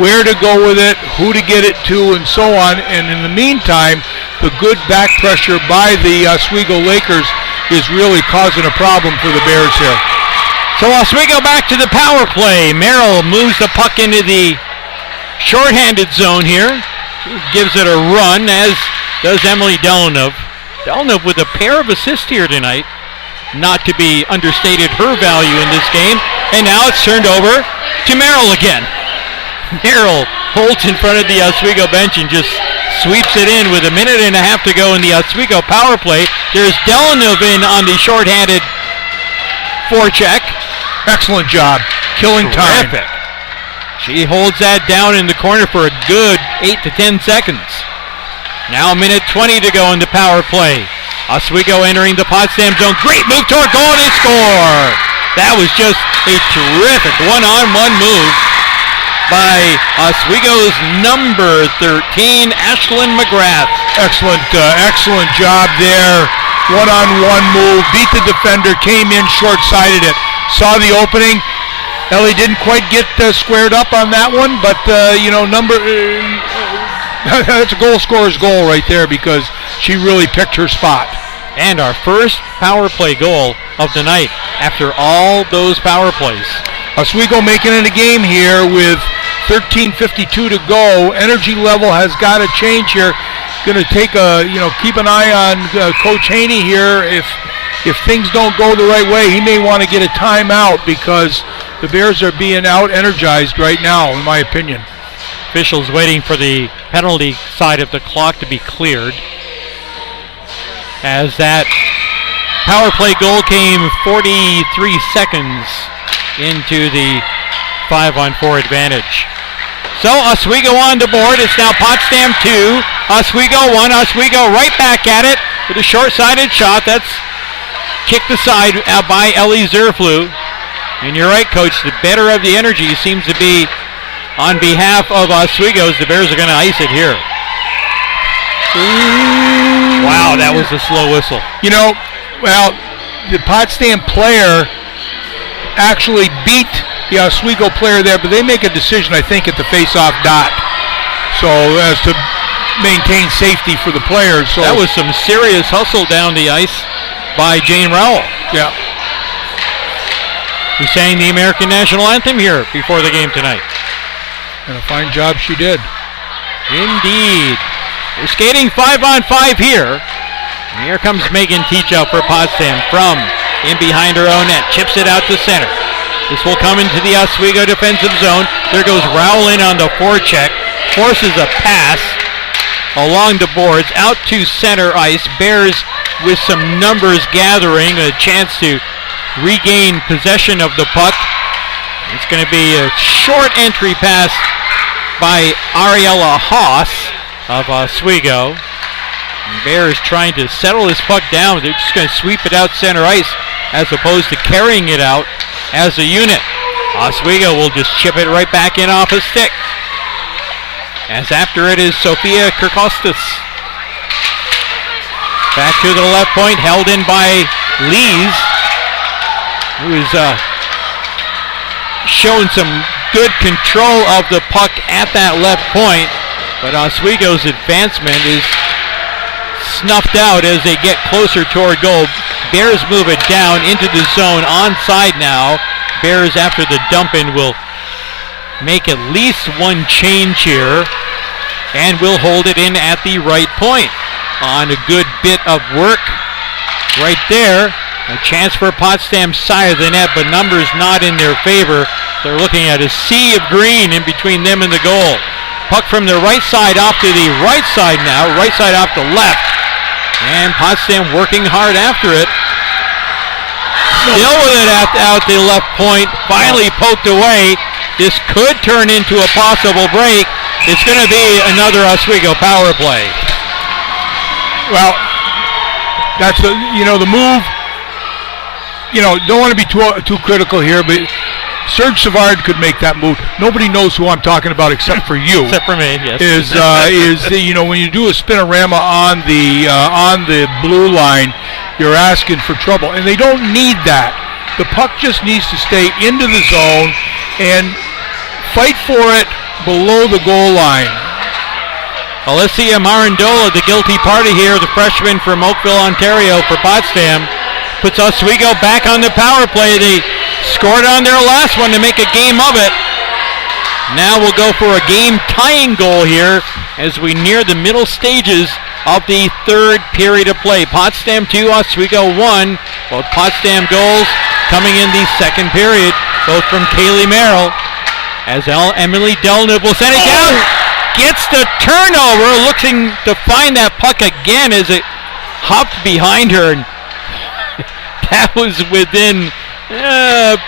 where to go with it, who to get it to, and so on. And in the meantime, the good back pressure by the Oswego Lakers is really causing a problem for the Bears here. So Oswego back to the power play. Merrill moves the puck into the shorthanded zone here. She gives it a run, as does Emily Delanov. Delanov with a pair of assists here tonight. Not to be understated her value in this game. And now it's turned over to Merrill again. Merrill holds in front of the Oswego bench and just sweeps it in with a minute and a half to go in the Oswego power play. There's Delanov in on the shorthanded forecheck. Excellent job. Killing time. Terrific. She holds that down in the corner for a good 8 to 10 seconds. Now a minute 20 to go in the power play. Oswego entering the Potsdam zone. Great move toward goal and they score. That was just a terrific one-on-one move by Oswego's number 13, Ashlyn McGrath. Excellent job there. One-on-one move, beat the defender, came in, short-sided it. Saw the opening. Ellie didn't quite get squared up on that one, but that's a goal scorer's goal right there because she really picked her spot. And our first power play goal of the night after all those power plays. Oswego making it a game here with 13:52 to go. Energy level has got to change here. Going to take keep an eye on Coach Haney here. If things don't go the right way, he may want to get a timeout because the Bears are being out-energized right now, in my opinion. Officials waiting for the penalty side of the clock to be cleared. As that power play goal came 43 seconds into the 5-on-4 advantage. So Oswego on the board. It's now Potsdam 2, Oswego 1. Oswego right back at it with a short-sided shot. That's kicked aside by Ellie Zerflu. And you're right, Coach, the better of the energy seems to be on behalf of Oswego as the Bears are going to ice it here. Wow, that was a slow whistle. the Potsdam player actually beat the Oswego player there, but they make a decision, I think, at the face-off dot. So as to maintain safety for the players. So that was some serious hustle down the ice by Jane Rowell. Yeah. Who sang the American National Anthem here before the game tonight. And a fine job she did. Indeed. They're skating 5-on-5 here. And here comes Megan Teachout for Potsdam from in behind her own net. Chips it out to center. This will come into the Oswego defensive zone. There goes Rowell in on the forecheck. Forces a pass along the boards out to center ice. Bears with some numbers gathering. A chance to regain possession of the puck. It's going to be a short entry pass by Ariella Haas of Oswego. Bears trying to settle this puck down. They're just going to sweep it out center ice as opposed to carrying it out as a unit. Oswego will just chip it right back in off a stick. As after it is Sophia Kirkostas. Back to the left point, held in by Lees, who is showing some good control of the puck at that left point, but Oswego's advancement is snuffed out as they get closer toward goal. Bears move it down into the zone, onside now. Bears, after the dump-in, will make at least one change here and will hold it in at the right point on a good bit of work right there. A chance for Potsdam's side of the net, but numbers not in their favor. They're looking at a sea of green in between them and the goal. Puck from the right side off to the right side now, right side off to left. And Potsdam working hard after it. Still with it out the left point, finally poked away. This could turn into a possible break. It's going to be another Oswego power play. Well, that's the move. Don't want to be too critical here, but Serge Savard could make that move. Nobody knows who I'm talking about except for you. Except for me, yes. When you do a spinorama on the blue line, you're asking for trouble, and they don't need that. The puck just needs to stay into the zone and fight for it below the goal line. Alessia Marandola, the guilty party here, the freshman from Oakville, Ontario for Potsdam, puts Oswego back on the power play. They scored on their last one to make a game of it. Now we'll go for a game-tying goal here as we near the middle stages of the third period of play. Potsdam 2, Oswego 1. Both Potsdam goals coming in the second period, both from Kaylee Merrill. As Emily Delnip will send it down. Gets the turnover, looking to find that puck again as it hopped behind her. And that was within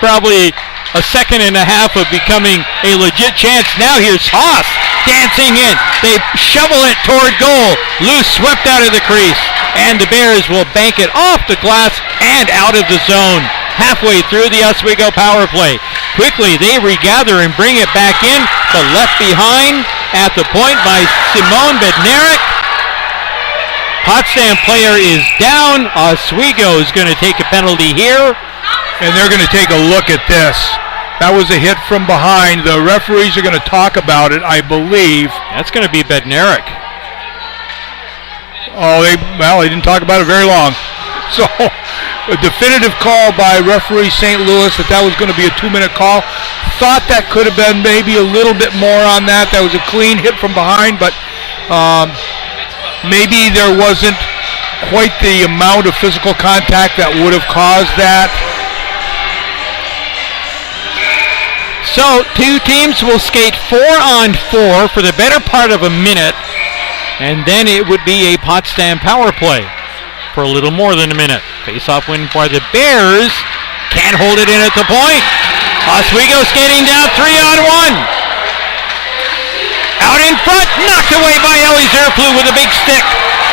probably a second and a half of becoming a legit chance. Now here's Haas dancing in. They shovel it toward goal. Loose swept out of the crease. And the Bears will bank it off the glass and out of the zone. Halfway through the Oswego power play. Quickly they regather and bring it back in, but left behind at the point by Simone Bednarik. Potsdam player is down. Oswego is going to take a penalty here. And they're going to take a look at this. That was a hit from behind. The referees are going to talk about it, I believe. That's going to be Bednarik. Oh, they didn't talk about it very long. So, a definitive call by referee St. Louis that was going to be a 2-minute call. Thought that could have been maybe a little bit more on that. That was a clean hit from behind, but maybe there wasn't quite the amount of physical contact that would have caused that. So, two teams will skate 4-on-4 for the better part of a minute, and then it would be a Potsdam power play for a little more than a minute. Face-off win for the Bears. Can't hold it in at the point. Oswego skating down 3-on-1. Out in front, knocked away by Ellie Zerflu with a big stick.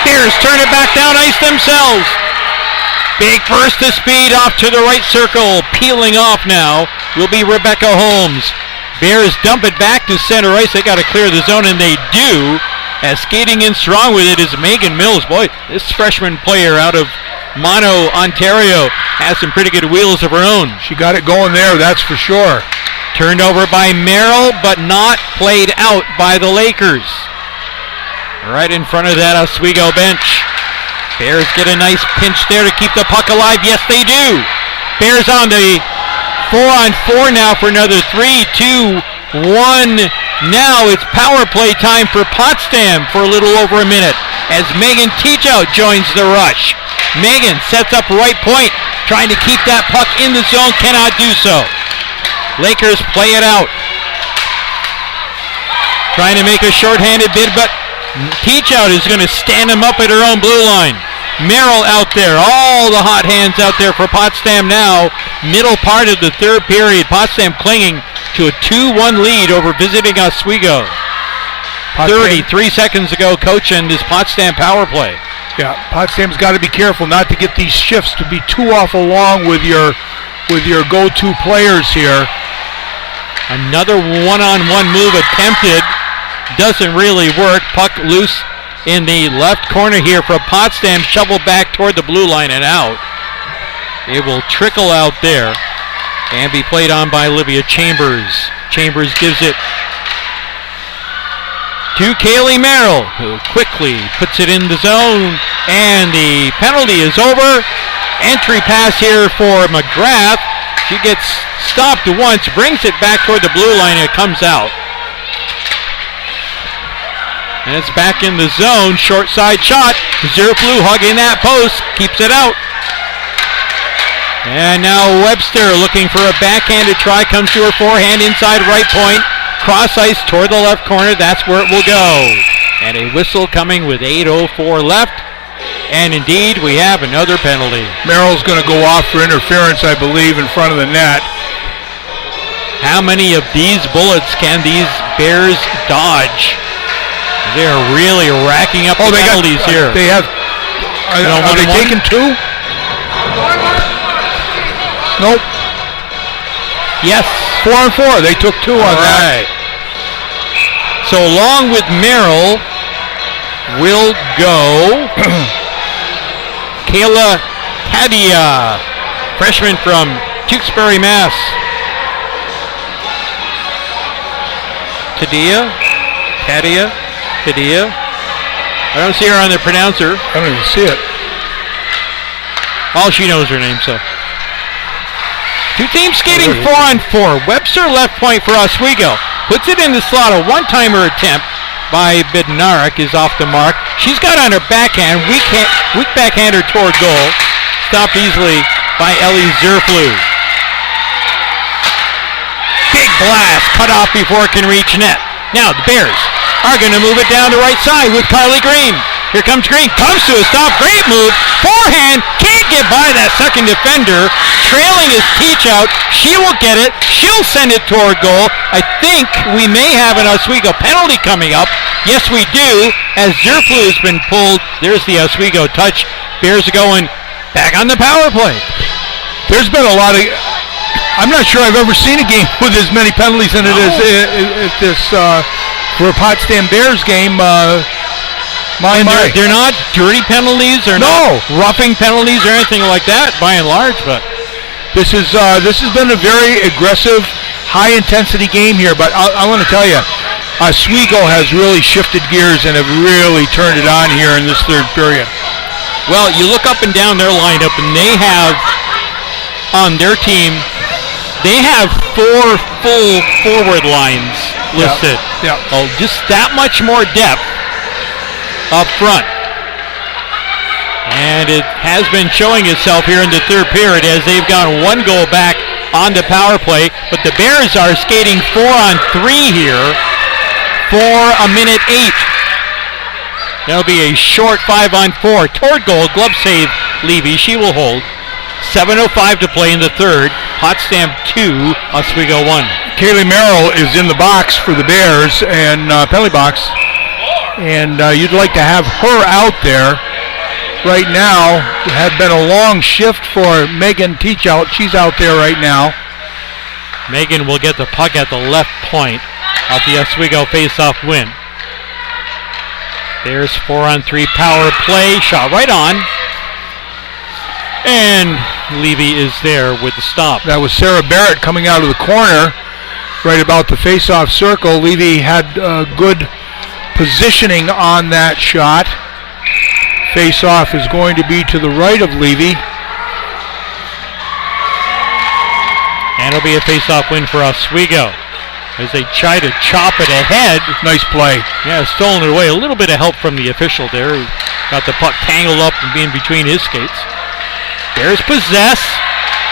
Bears turn it back down ice themselves. Big burst of speed off to the right circle. Peeling off now will be Rebecca Holmes. Bears dump it back to center ice. They got to clear the zone, and they do. As skating in strong with it is Megan Mills. Boy, this freshman player out of Mono Ontario has some pretty good wheels of her own. She got it going there, that's for sure. Turned over by Merrill, but not played out by the Lakers. Right in front of that Oswego bench. Bears get a nice pinch there to keep the puck alive. Yes, they do. Bears on the 4-on-4 now for another 3, 2, 1. Now it's power play time for Potsdam for a little over a minute as Megan Teachout joins the rush. Megan sets up right point, trying to keep that puck in the zone, cannot do so. Lakers play it out. Trying to make a shorthanded bid, but Teachout is going to stand him up at her own blue line. Merrill out there, all the hot hands out there for Potsdam now. Middle part of the third period, Potsdam clinging to a 2-1 lead over visiting Oswego. 33 seconds ago, coach and his Potsdam power play. Yeah, Potsdam's got to be careful not to get these shifts to be too awful long with your go-to players here. Another one-on-one move attempted. Doesn't really work. Puck loose in the left corner here for Potsdam. Shoveled back toward the blue line and out. It will trickle out there and be played on by Olivia Chambers. Chambers gives it to Kaylee Merrill, who quickly puts it in the zone, and the penalty is over. Entry pass here for McGrath. She gets stopped once, brings it back toward the blue line, and it comes out. And it's back in the zone. Short side shot. Zerflu hugging that post, keeps it out. And now Webster looking for a backhanded try, comes to her forehand inside right point. Cross ice toward the left corner, that's where it will go. And a whistle coming with 8:04 left. And indeed, we have another penalty. Merrill's going to go off for interference, I believe, in front of the net. How many of these bullets can these Bears dodge? They're really racking up the penalties here. They have. Are they taking 2? Nope. Yes. 4-on-4. They took 2 on that. So along with Merrill will go Kayla Kadia, freshman from Tewksbury, Mass. Kadia. I don't see her on the pronouncer. I don't even see it. All she knows her name, so. Two teams skating 4-on-4. Webster left point for Oswego. Puts it in the slot. A one-timer attempt by Bednarik is off the mark. She's got on her backhand. Weak backhander toward goal. Stopped easily by Ellie Zerflu. Big blast. Cut off before it can reach net. Now the Bears are going to move it down the right side with Carly Green. Here comes Green, comes to a stop, great move, forehand, can't get by that second defender, trailing his Teachout, she will get it, she'll send it toward goal. I think we may have an Oswego penalty coming up. Yes, we do, as Zerflu has been pulled. There's the Oswego touch. Bears are going back on the power play. There's been a lot of, I'm not sure I've ever seen a game with as many penalties in it as this, for a Potsdam Bears game. They're not dirty penalties or not roughing penalties or anything like that by and large, but this has been a very aggressive, high intensity game here. But I want to tell you, Oswego has really shifted gears and have really turned it on here in this third period. Well, you look up and down their lineup, and they have on their team, they have 4 full forward lines listed. Yeah. Oh, just that much more depth up front. And it has been showing itself here in the third period as they've gone 1 goal back on the power play. But the Bears are skating 4-on-3 here for a minute 8. That'll be a short 5-on-4 toward goal. Glove save, Levy. She will hold. 7:05 to play in the third. Potsdam 2, Oswego 1. Kaylee Merrill is in the box for the Bears and penalty box. And you'd like to have her out there right now. It had been a long shift for Megan Teachout. She's out there right now. Megan will get the puck at the left point of the Oswego face-off win. There's 4-on-3 power play. Shot right on. And Levy is there with the stop. That was Sarah Barrett coming out of the corner, right about the face-off circle. Levy had good positioning on that shot. Face-off is going to be to the right of Levy. And it'll be a face-off win for Oswego as they try to chop it ahead. Nice play. Yeah, stolen it away. A little bit of help from the official there, who got the puck tangled up and being between his skates. Bears possess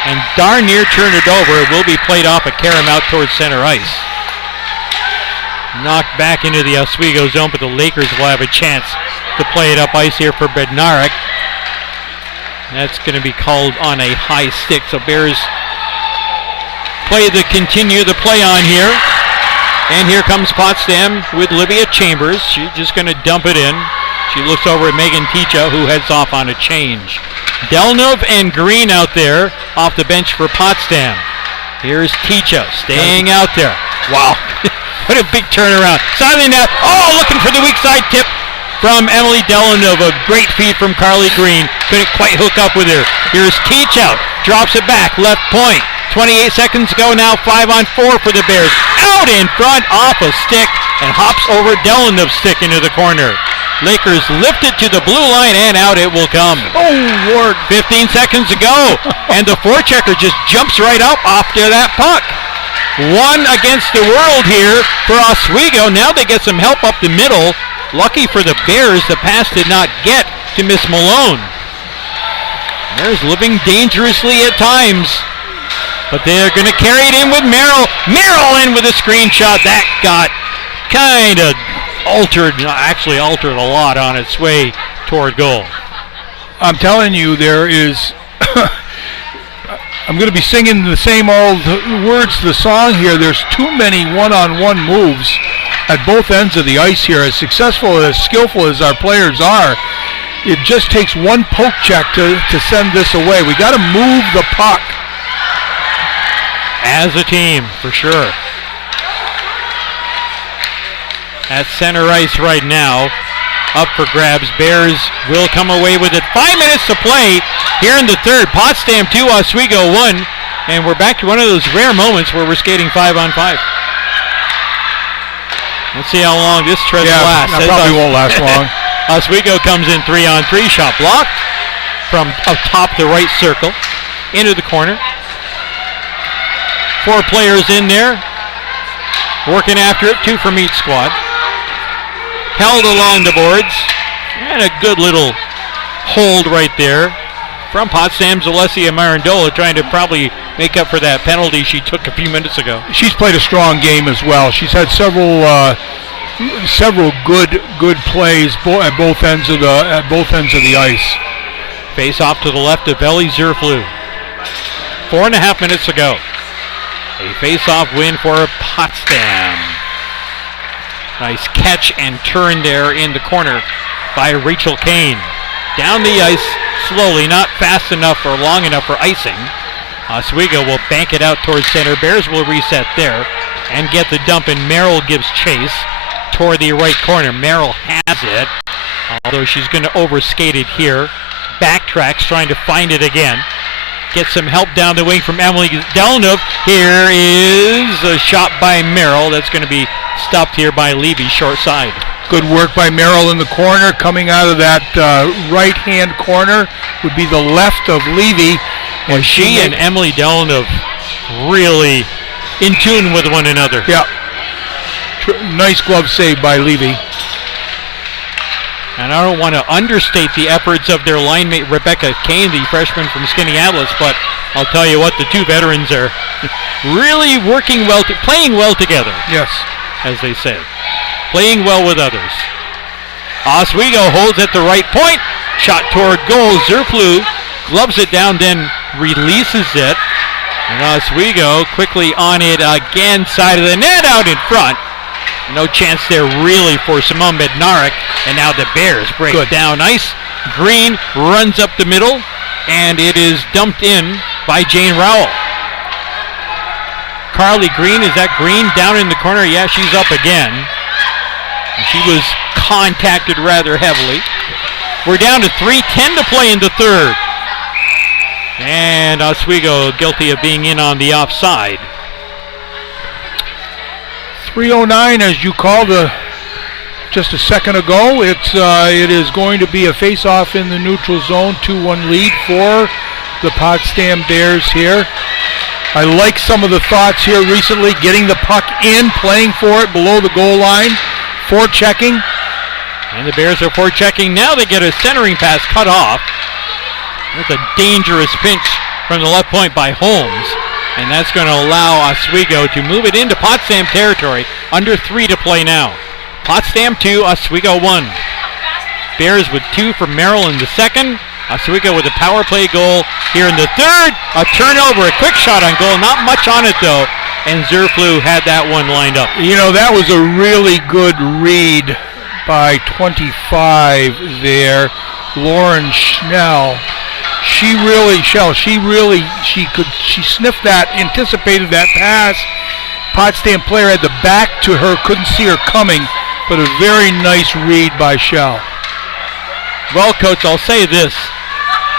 and darn near turn it over. It will be played off at Karam out towards center ice. Knocked back into the Oswego zone, but the Lakers will have a chance to play it up ice here for Bednarik. That's going to be called on a high stick, so Bears continue the play on here. And here comes Potsdam with Livia Chambers. She's just going to dump it in. She looks over at Megan Ticha, who heads off on a change. Delnov and Green out there off the bench for Potsdam. Here's Ticha staying out there. Wow, what a big turnaround. Side of the net. Oh, looking for the weak side tip from Emily Delnov. A great feed from Carly Green. Couldn't quite hook up with her. Here's Ticha. Drops it back. Left point. 28 seconds to go now. 5-on-4 for the Bears. Out in front off a stick and hops over Delanov's stick into the corner. Lakers lift it to the blue line and out it will come. Oh, Lord. 15 seconds to go. And the forechecker just jumps right up after that puck. One against the world here for Oswego. Now they get some help up the middle. Lucky for the Bears, the pass did not get to Miss Malone. Bears living dangerously at times. But they're going to carry it in with Merrill. Merrill in with a screenshot. That got kind of altered a lot on its way toward goal. I'm telling you, there is... I'm going to be singing the same old words to the song here. There's too many one-on-one moves at both ends of the ice here. As successful, as skillful as our players are, it just takes one poke check to send this away. We got to move the puck. As a team, for sure. At center ice right now, up for grabs. Bears will come away with it. 5 minutes to play here in the third. Potsdam 2, Oswego 1. And we're back to one of those rare moments where we're skating 5-on-5. Let's see how long this trust lasts. That probably won't last long. Oswego comes in 3-on-3. Shot blocked from atop the right circle into the corner. 4 players in there, working after it, 2 from each squad. Held along the boards, and a good little hold right there from Potsdam's Alessia Marandola, trying to probably make up for that penalty she took a few minutes ago. She's played a strong game as well. She's had several good plays at both ends of the ice. Face off to the left of Ellie Zerflu. 4.5 minutes to go. A face-off win for Potsdam. Nice catch and turn there in the corner by Rachel Kane. Down the ice slowly, not fast enough or long enough for icing. Oswego will bank it out towards center. Bears will reset there and get the dump, and Merrill gives chase toward the right corner. Merrill has it, although she's going to overskate it here. Backtracks, trying to find it again. Get some help down the wing from Emily Delnov. Here is a shot by Merrill. That's going to be stopped here by Levy, short side. Good work by Merrill in the corner. Coming out of that right-hand corner would be the left of Levy. And she and Emily Delnov really in tune with one another. Yeah. Nice glove save by Levy. And I don't want to understate the efforts of their line mate Rebecca Kane, the freshman from Skinny Atlas, but I'll tell you what, the two veterans are really working well, playing well together. Yes. As they say. Playing well with others. Oswego holds at the right point. Shot toward goal. Zerflu gloves it down, then releases it. And Oswego quickly on it again, side of the net, out in front. No chance there really for Simone Bednarik. And now the Bears break down ice. Green runs up the middle, and it is dumped in by Jane Rowell. Carly Green, is that Green down in the corner? Yeah, she's up again. She was contacted rather heavily. We're down to 3:10 to play in the third. And Oswego guilty of being in on the offside. 3:09 as you called just a second ago. It is going to be a face-off in the neutral zone. 2-1 lead for the Potsdam Bears here. I like some of the thoughts here recently, getting the puck in, playing for it below the goal line, forechecking. And the Bears are forechecking. Now they get a centering pass cut off. That's a dangerous pinch from the left point by Holmes. And that's going to allow Oswego to move it into Potsdam territory. Under 3 to play now. Potsdam 2, Oswego 1. Bears with 2 from Merrill in the second. Oswego with a power play goal here in the third. A turnover, a quick shot on goal. Not much on it though. And Zerflu had that one lined up. You know, that was a really good read by 25 there. Lauren Schnell. She sniffed that, anticipated that pass. Potsdam player had the back to her, couldn't see her coming, but a very nice read by Shell. Well, Coach, I'll say this.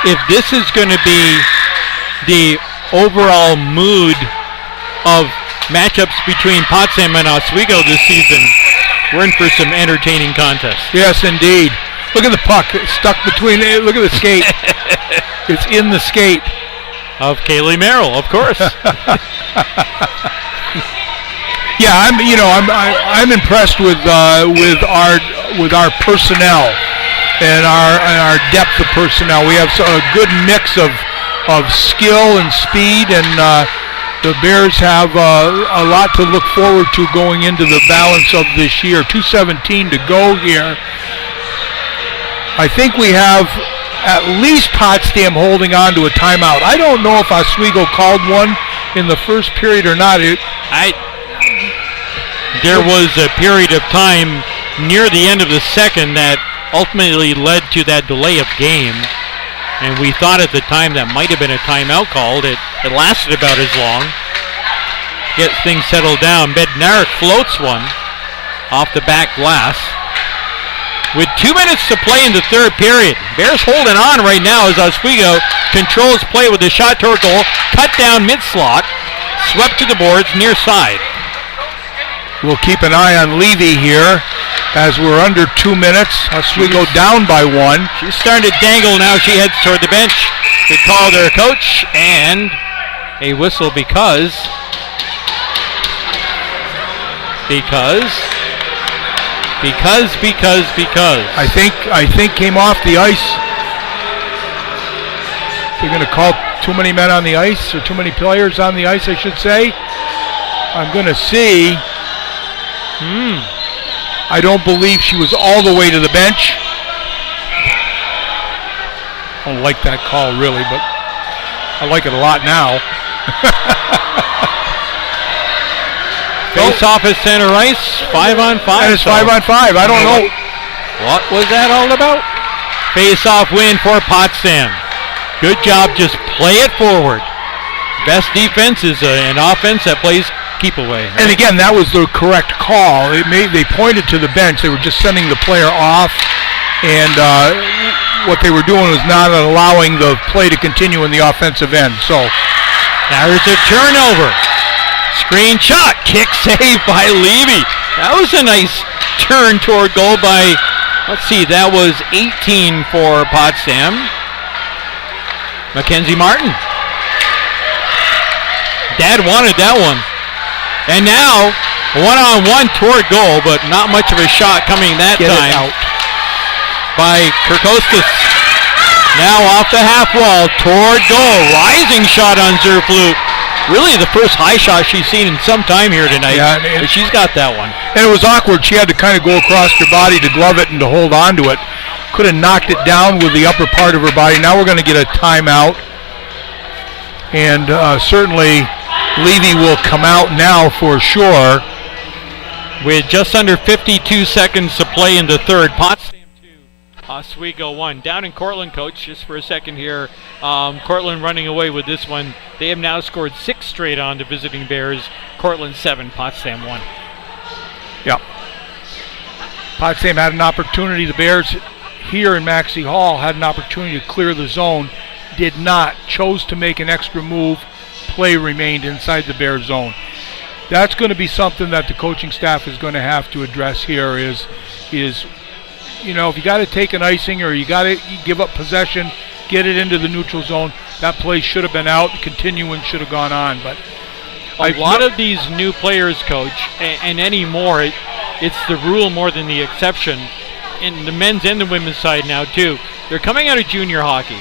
If this is going to be the overall mood of matchups between Potsdam and Oswego this season, we're in for some entertaining contests. Yes, indeed. Look at the puck. It's stuck between. Look at the skate. It's in the skate of Kaylee Merrill, of course. Yeah, I'm impressed with our personnel and our depth of personnel. We have a good mix of skill and speed, and the Bears have a lot to look forward to going into the balance of this year. 2:17 to go here. I think we have at least Potsdam holding on to a timeout. I don't know if Oswego called one in the first period or not. There was a period of time near the end of the second that ultimately led to that delay of game. And we thought at the time that might have been a timeout called. It lasted about as long. Get things settled down. Bednarik floats one off the back glass. With 2 minutes to play in the third period. Bears holding on right now as Oswego controls play with a shot toward goal. Cut down mid-slot. Swept to the boards near side. We'll keep an eye on Levy here as we're under 2 minutes. Oswego down by 1. She's starting to dangle now. She heads toward the bench. They called her coach and a whistle because I think came off the ice. They're going to call too many men on the ice, or too many players on the ice, I should say. I'm going to see. I don't believe she was all the way to the bench. I don't like that call really, but I like it a lot now. Face off at center ice, 5-on-5. And it's 5-on-5. I don't know. What was that all about? Face off win for Potsdam. Good job, just play it forward. Best defense is an offense that plays keep away. Right? And again, that was the correct call. They pointed to the bench. They were just sending the player off, and what they were doing was not allowing the play to continue in the offensive end. So now there's a turnover. Screen shot, kick save by Levy. That was a nice turn toward goal by, let's see, that was 18 for Potsdam. Mackenzie Martin. Dad wanted that one. And now, one-on-one toward goal, but not much of a shot coming that Get time. It out. By Kirkostas. Now off the half wall, toward goal. Rising shot on Zerflu. Really the first high shot she's seen in some time here tonight. Yeah, and she's got that one. And it was awkward. She had to kind of go across her body to glove it and to hold on to it. Could have knocked it down with the upper part of her body. Now we're going to get a timeout. And certainly Levy will come out now for sure. With just under 52 seconds to play in the third. Potsdam 2, Oswego 1. Down in Cortland, Coach, just for a second here. Cortland running away with this one. They have now scored 6 straight on the visiting Bears. Cortland 7, Potsdam 1. Yeah. Potsdam had an opportunity. The Bears here in Maxey Hall had an opportunity to clear the zone. chose to make an extra move, play remained inside the Bears zone. That's going to be something that the coaching staff is going to have to address here is if you got to take an icing or you got to give up possession, get it into the neutral zone, that play should have been out, continuing should have gone on. But a lot of these new players, Coach, and anymore, it's the rule more than the exception. In the men's and the women's side now, too. They're coming out of junior hockey.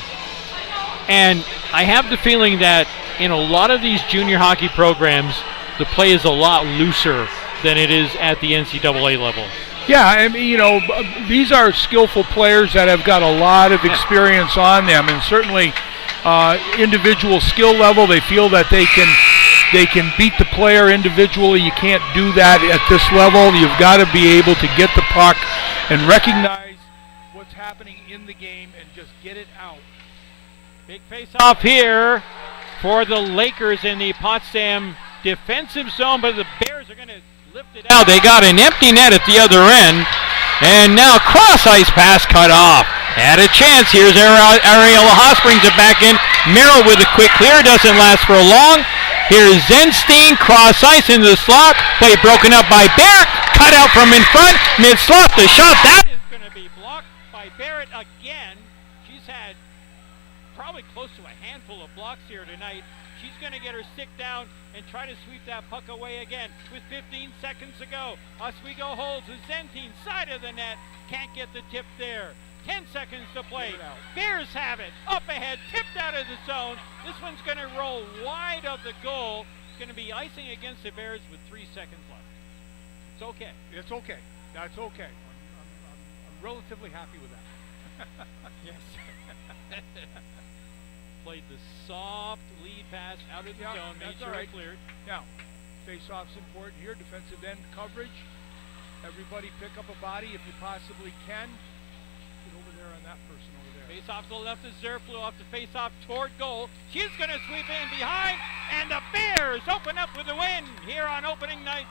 And I have the feeling that in a lot of these junior hockey programs, the play is a lot looser than it is at the NCAA level. Yeah, I mean, these are skillful players that have got a lot of experience on them, and certainly individual skill level, they feel that they can beat the player individually. You can't do that at this level. You've got to be able to get the puck and recognize what's happening in the game and just get it out. Big face-off here for the Lakers in the Potsdam defensive zone, but the Bears are going to lift it out. They got an empty net at the other end, and now cross-ice pass cut off. Had a chance. Here's Ariella Haas, brings it back in. Merrill with a quick clear, doesn't last for long. Here's Zenstein, cross-ice into the slot. Play broken up by Barrett. Cut out from in front, mid-slot. The shot, that is going to be blocked by Barrett again. She's had probably close to a handful of blocks here tonight. She's going to get her stick down and try to sweep that puck away again with 15 seconds to go. Oswego holds the Zenstein side of the net. Can't get the tip there. 10 seconds to play. Bears have it. Up ahead, tipped out of the zone. This one's going to roll wide of the goal. It's going to be icing against the Bears with 3 seconds left. It's okay. It's okay. That's okay. I'm relatively happy with that. Yes. Played the soft lead pass out of the zone. Made sure it cleared. Now, face-off's important here. Defensive end coverage. Everybody pick up a body if you possibly can. Over there on that person over there. Face-off to the left of Zerflew off the face-off toward goal. She's going to sweep in behind, and the Bears open up with a win here on opening night.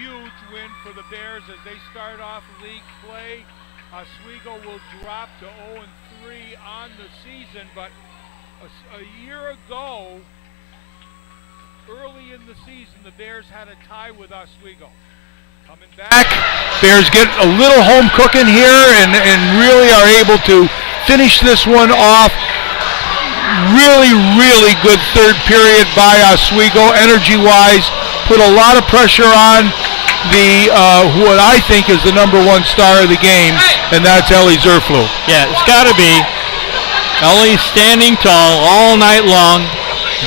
Huge win for the Bears as they start off league play. Oswego will drop to 0-3 on the season, but a year ago, early in the season, the Bears had a tie with Oswego. Coming back, Bears get a little home cooking here and really are able to finish this one off. Really, really good third period by Oswego, energy-wise. Put a lot of pressure on the what I think is the number one star of the game, and that's Ellie Zerflew. Yeah, it's got to be. Ellie standing tall all night long,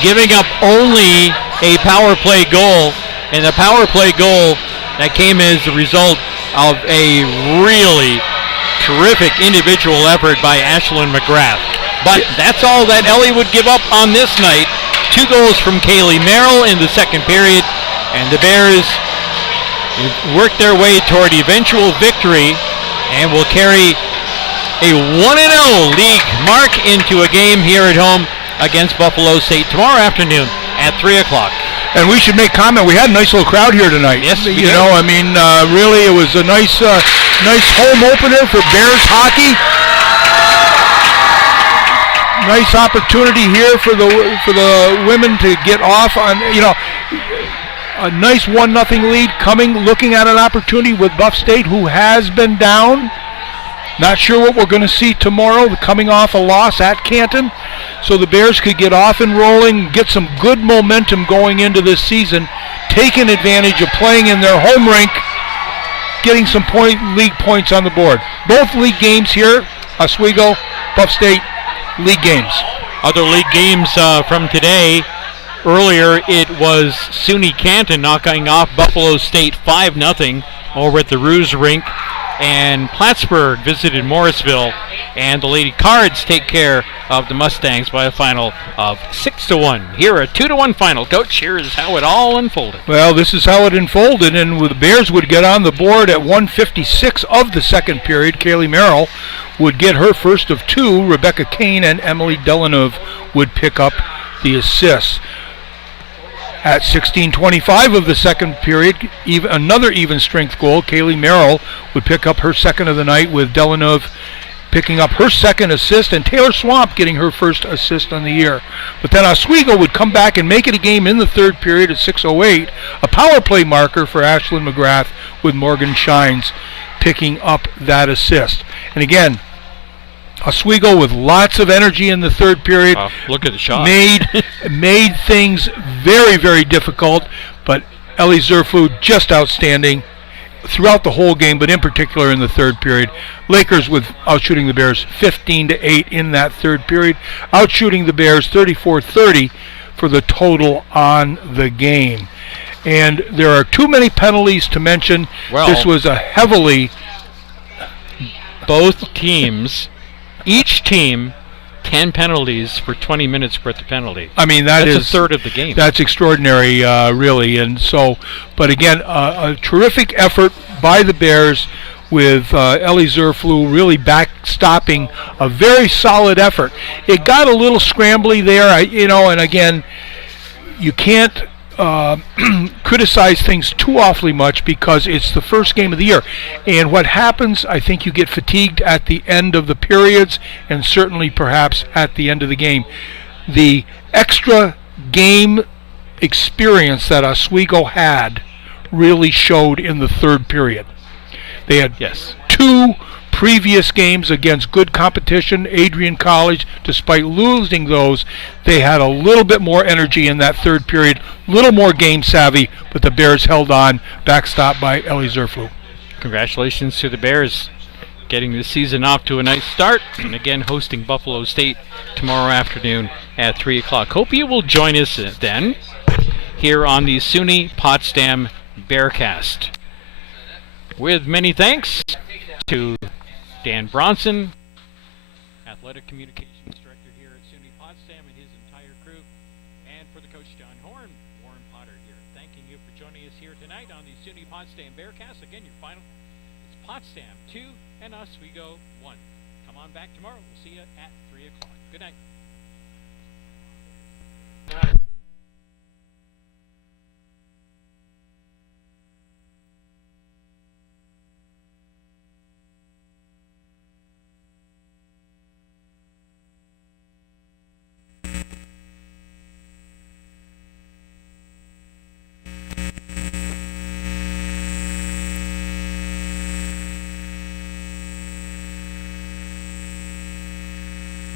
giving up only a power play goal, and the power play goal that came as a result of a really terrific individual effort by Ashlyn McGrath. But that's all that Ellie would give up on this night. 2 goals from Kaylee Merrill in the second period, and the Bears work their way toward eventual victory and will carry a 1-0 league mark into a game here at home against Buffalo State tomorrow afternoon at 3 o'clock. And we should make comment, we had a nice little crowd here tonight. Yes, we did. I mean, really, it was a nice home opener for Bears hockey. Nice opportunity here for the women to get off on, a nice 1-0 lead looking at an opportunity with Buff State, who has been down. Not sure what we're going to see tomorrow, coming off a loss at Canton. So the Bears could get off and rolling, get some good momentum going into this season, taking advantage of playing in their home rink, getting some league points on the board. Both league games here, Oswego, Buff State, league games. Other league games from today. Earlier it was SUNY Canton knocking off Buffalo State 5-0 over at the Ruse Rink. And Plattsburgh visited Morrisville, and the Lady Cards take care of the Mustangs by a final of 6-1. Here, a 2-1 final. Coach, here is how it all unfolded. Well, this is how it unfolded, and the Bears would get on the board at 1:56 of the second period. Kaylee Merrill would get her first of 2. Rebecca Kane and Emily Delanove would pick up the assists. At 16:25 of the second period, another even strength goal. Kaylee Merrill would pick up her second of the night with Delanove picking up her second assist, and Taylor Swamp getting her first assist on the year. But then Oswego would come back and make it a game in the third period at 6:08, a power play marker for Ashlyn McGrath with Morgan Shines picking up that assist. And again, Oswego with lots of energy in the third period. Look at the shot. made things very, very difficult, but Ellie Zerflu just outstanding throughout the whole game, but in particular in the third period. Lakers with outshooting the Bears 15-8 in that third period, outshooting the Bears 34-30 for the total on the game. And there are too many penalties to mention. Well, this was a heavily... Both teams, each team, 10 penalties for 20 minutes worth of penalty. I mean, that's is a third of the game. That's extraordinary, really. And so, but again, a terrific effort by the Bears with Ellie Zerflu really backstopping a very solid effort. It got a little scrambly there, and again, you can't criticize things too awfully much because it's the first game of the year. And what happens, I think you get fatigued at the end of the periods and certainly perhaps at the end of the game. The extra game experience that Oswego had really showed in the third period. They had two previous games against good competition, Adrian College. Despite losing those, they had a little bit more energy in that third period, a little more game savvy, but the Bears held on, backstopped by Ellie Zerflu. Congratulations to the Bears getting the season off to a nice start, and again hosting Buffalo State tomorrow afternoon at 3 o'clock. Hope you will join us then here on the SUNY Potsdam Bearcast. With many thanks to Dan Bronson, Athletic Communications Director here at SUNY Potsdam, and his entire crew, and for the coach John Horn, Warren Potter here, thanking you for joining us here tonight on the SUNY Potsdam Bearcast. Again, your final, it's Potsdam 2 and Oswego 1. Come on back tomorrow. We'll see you at 3 o'clock. Good night.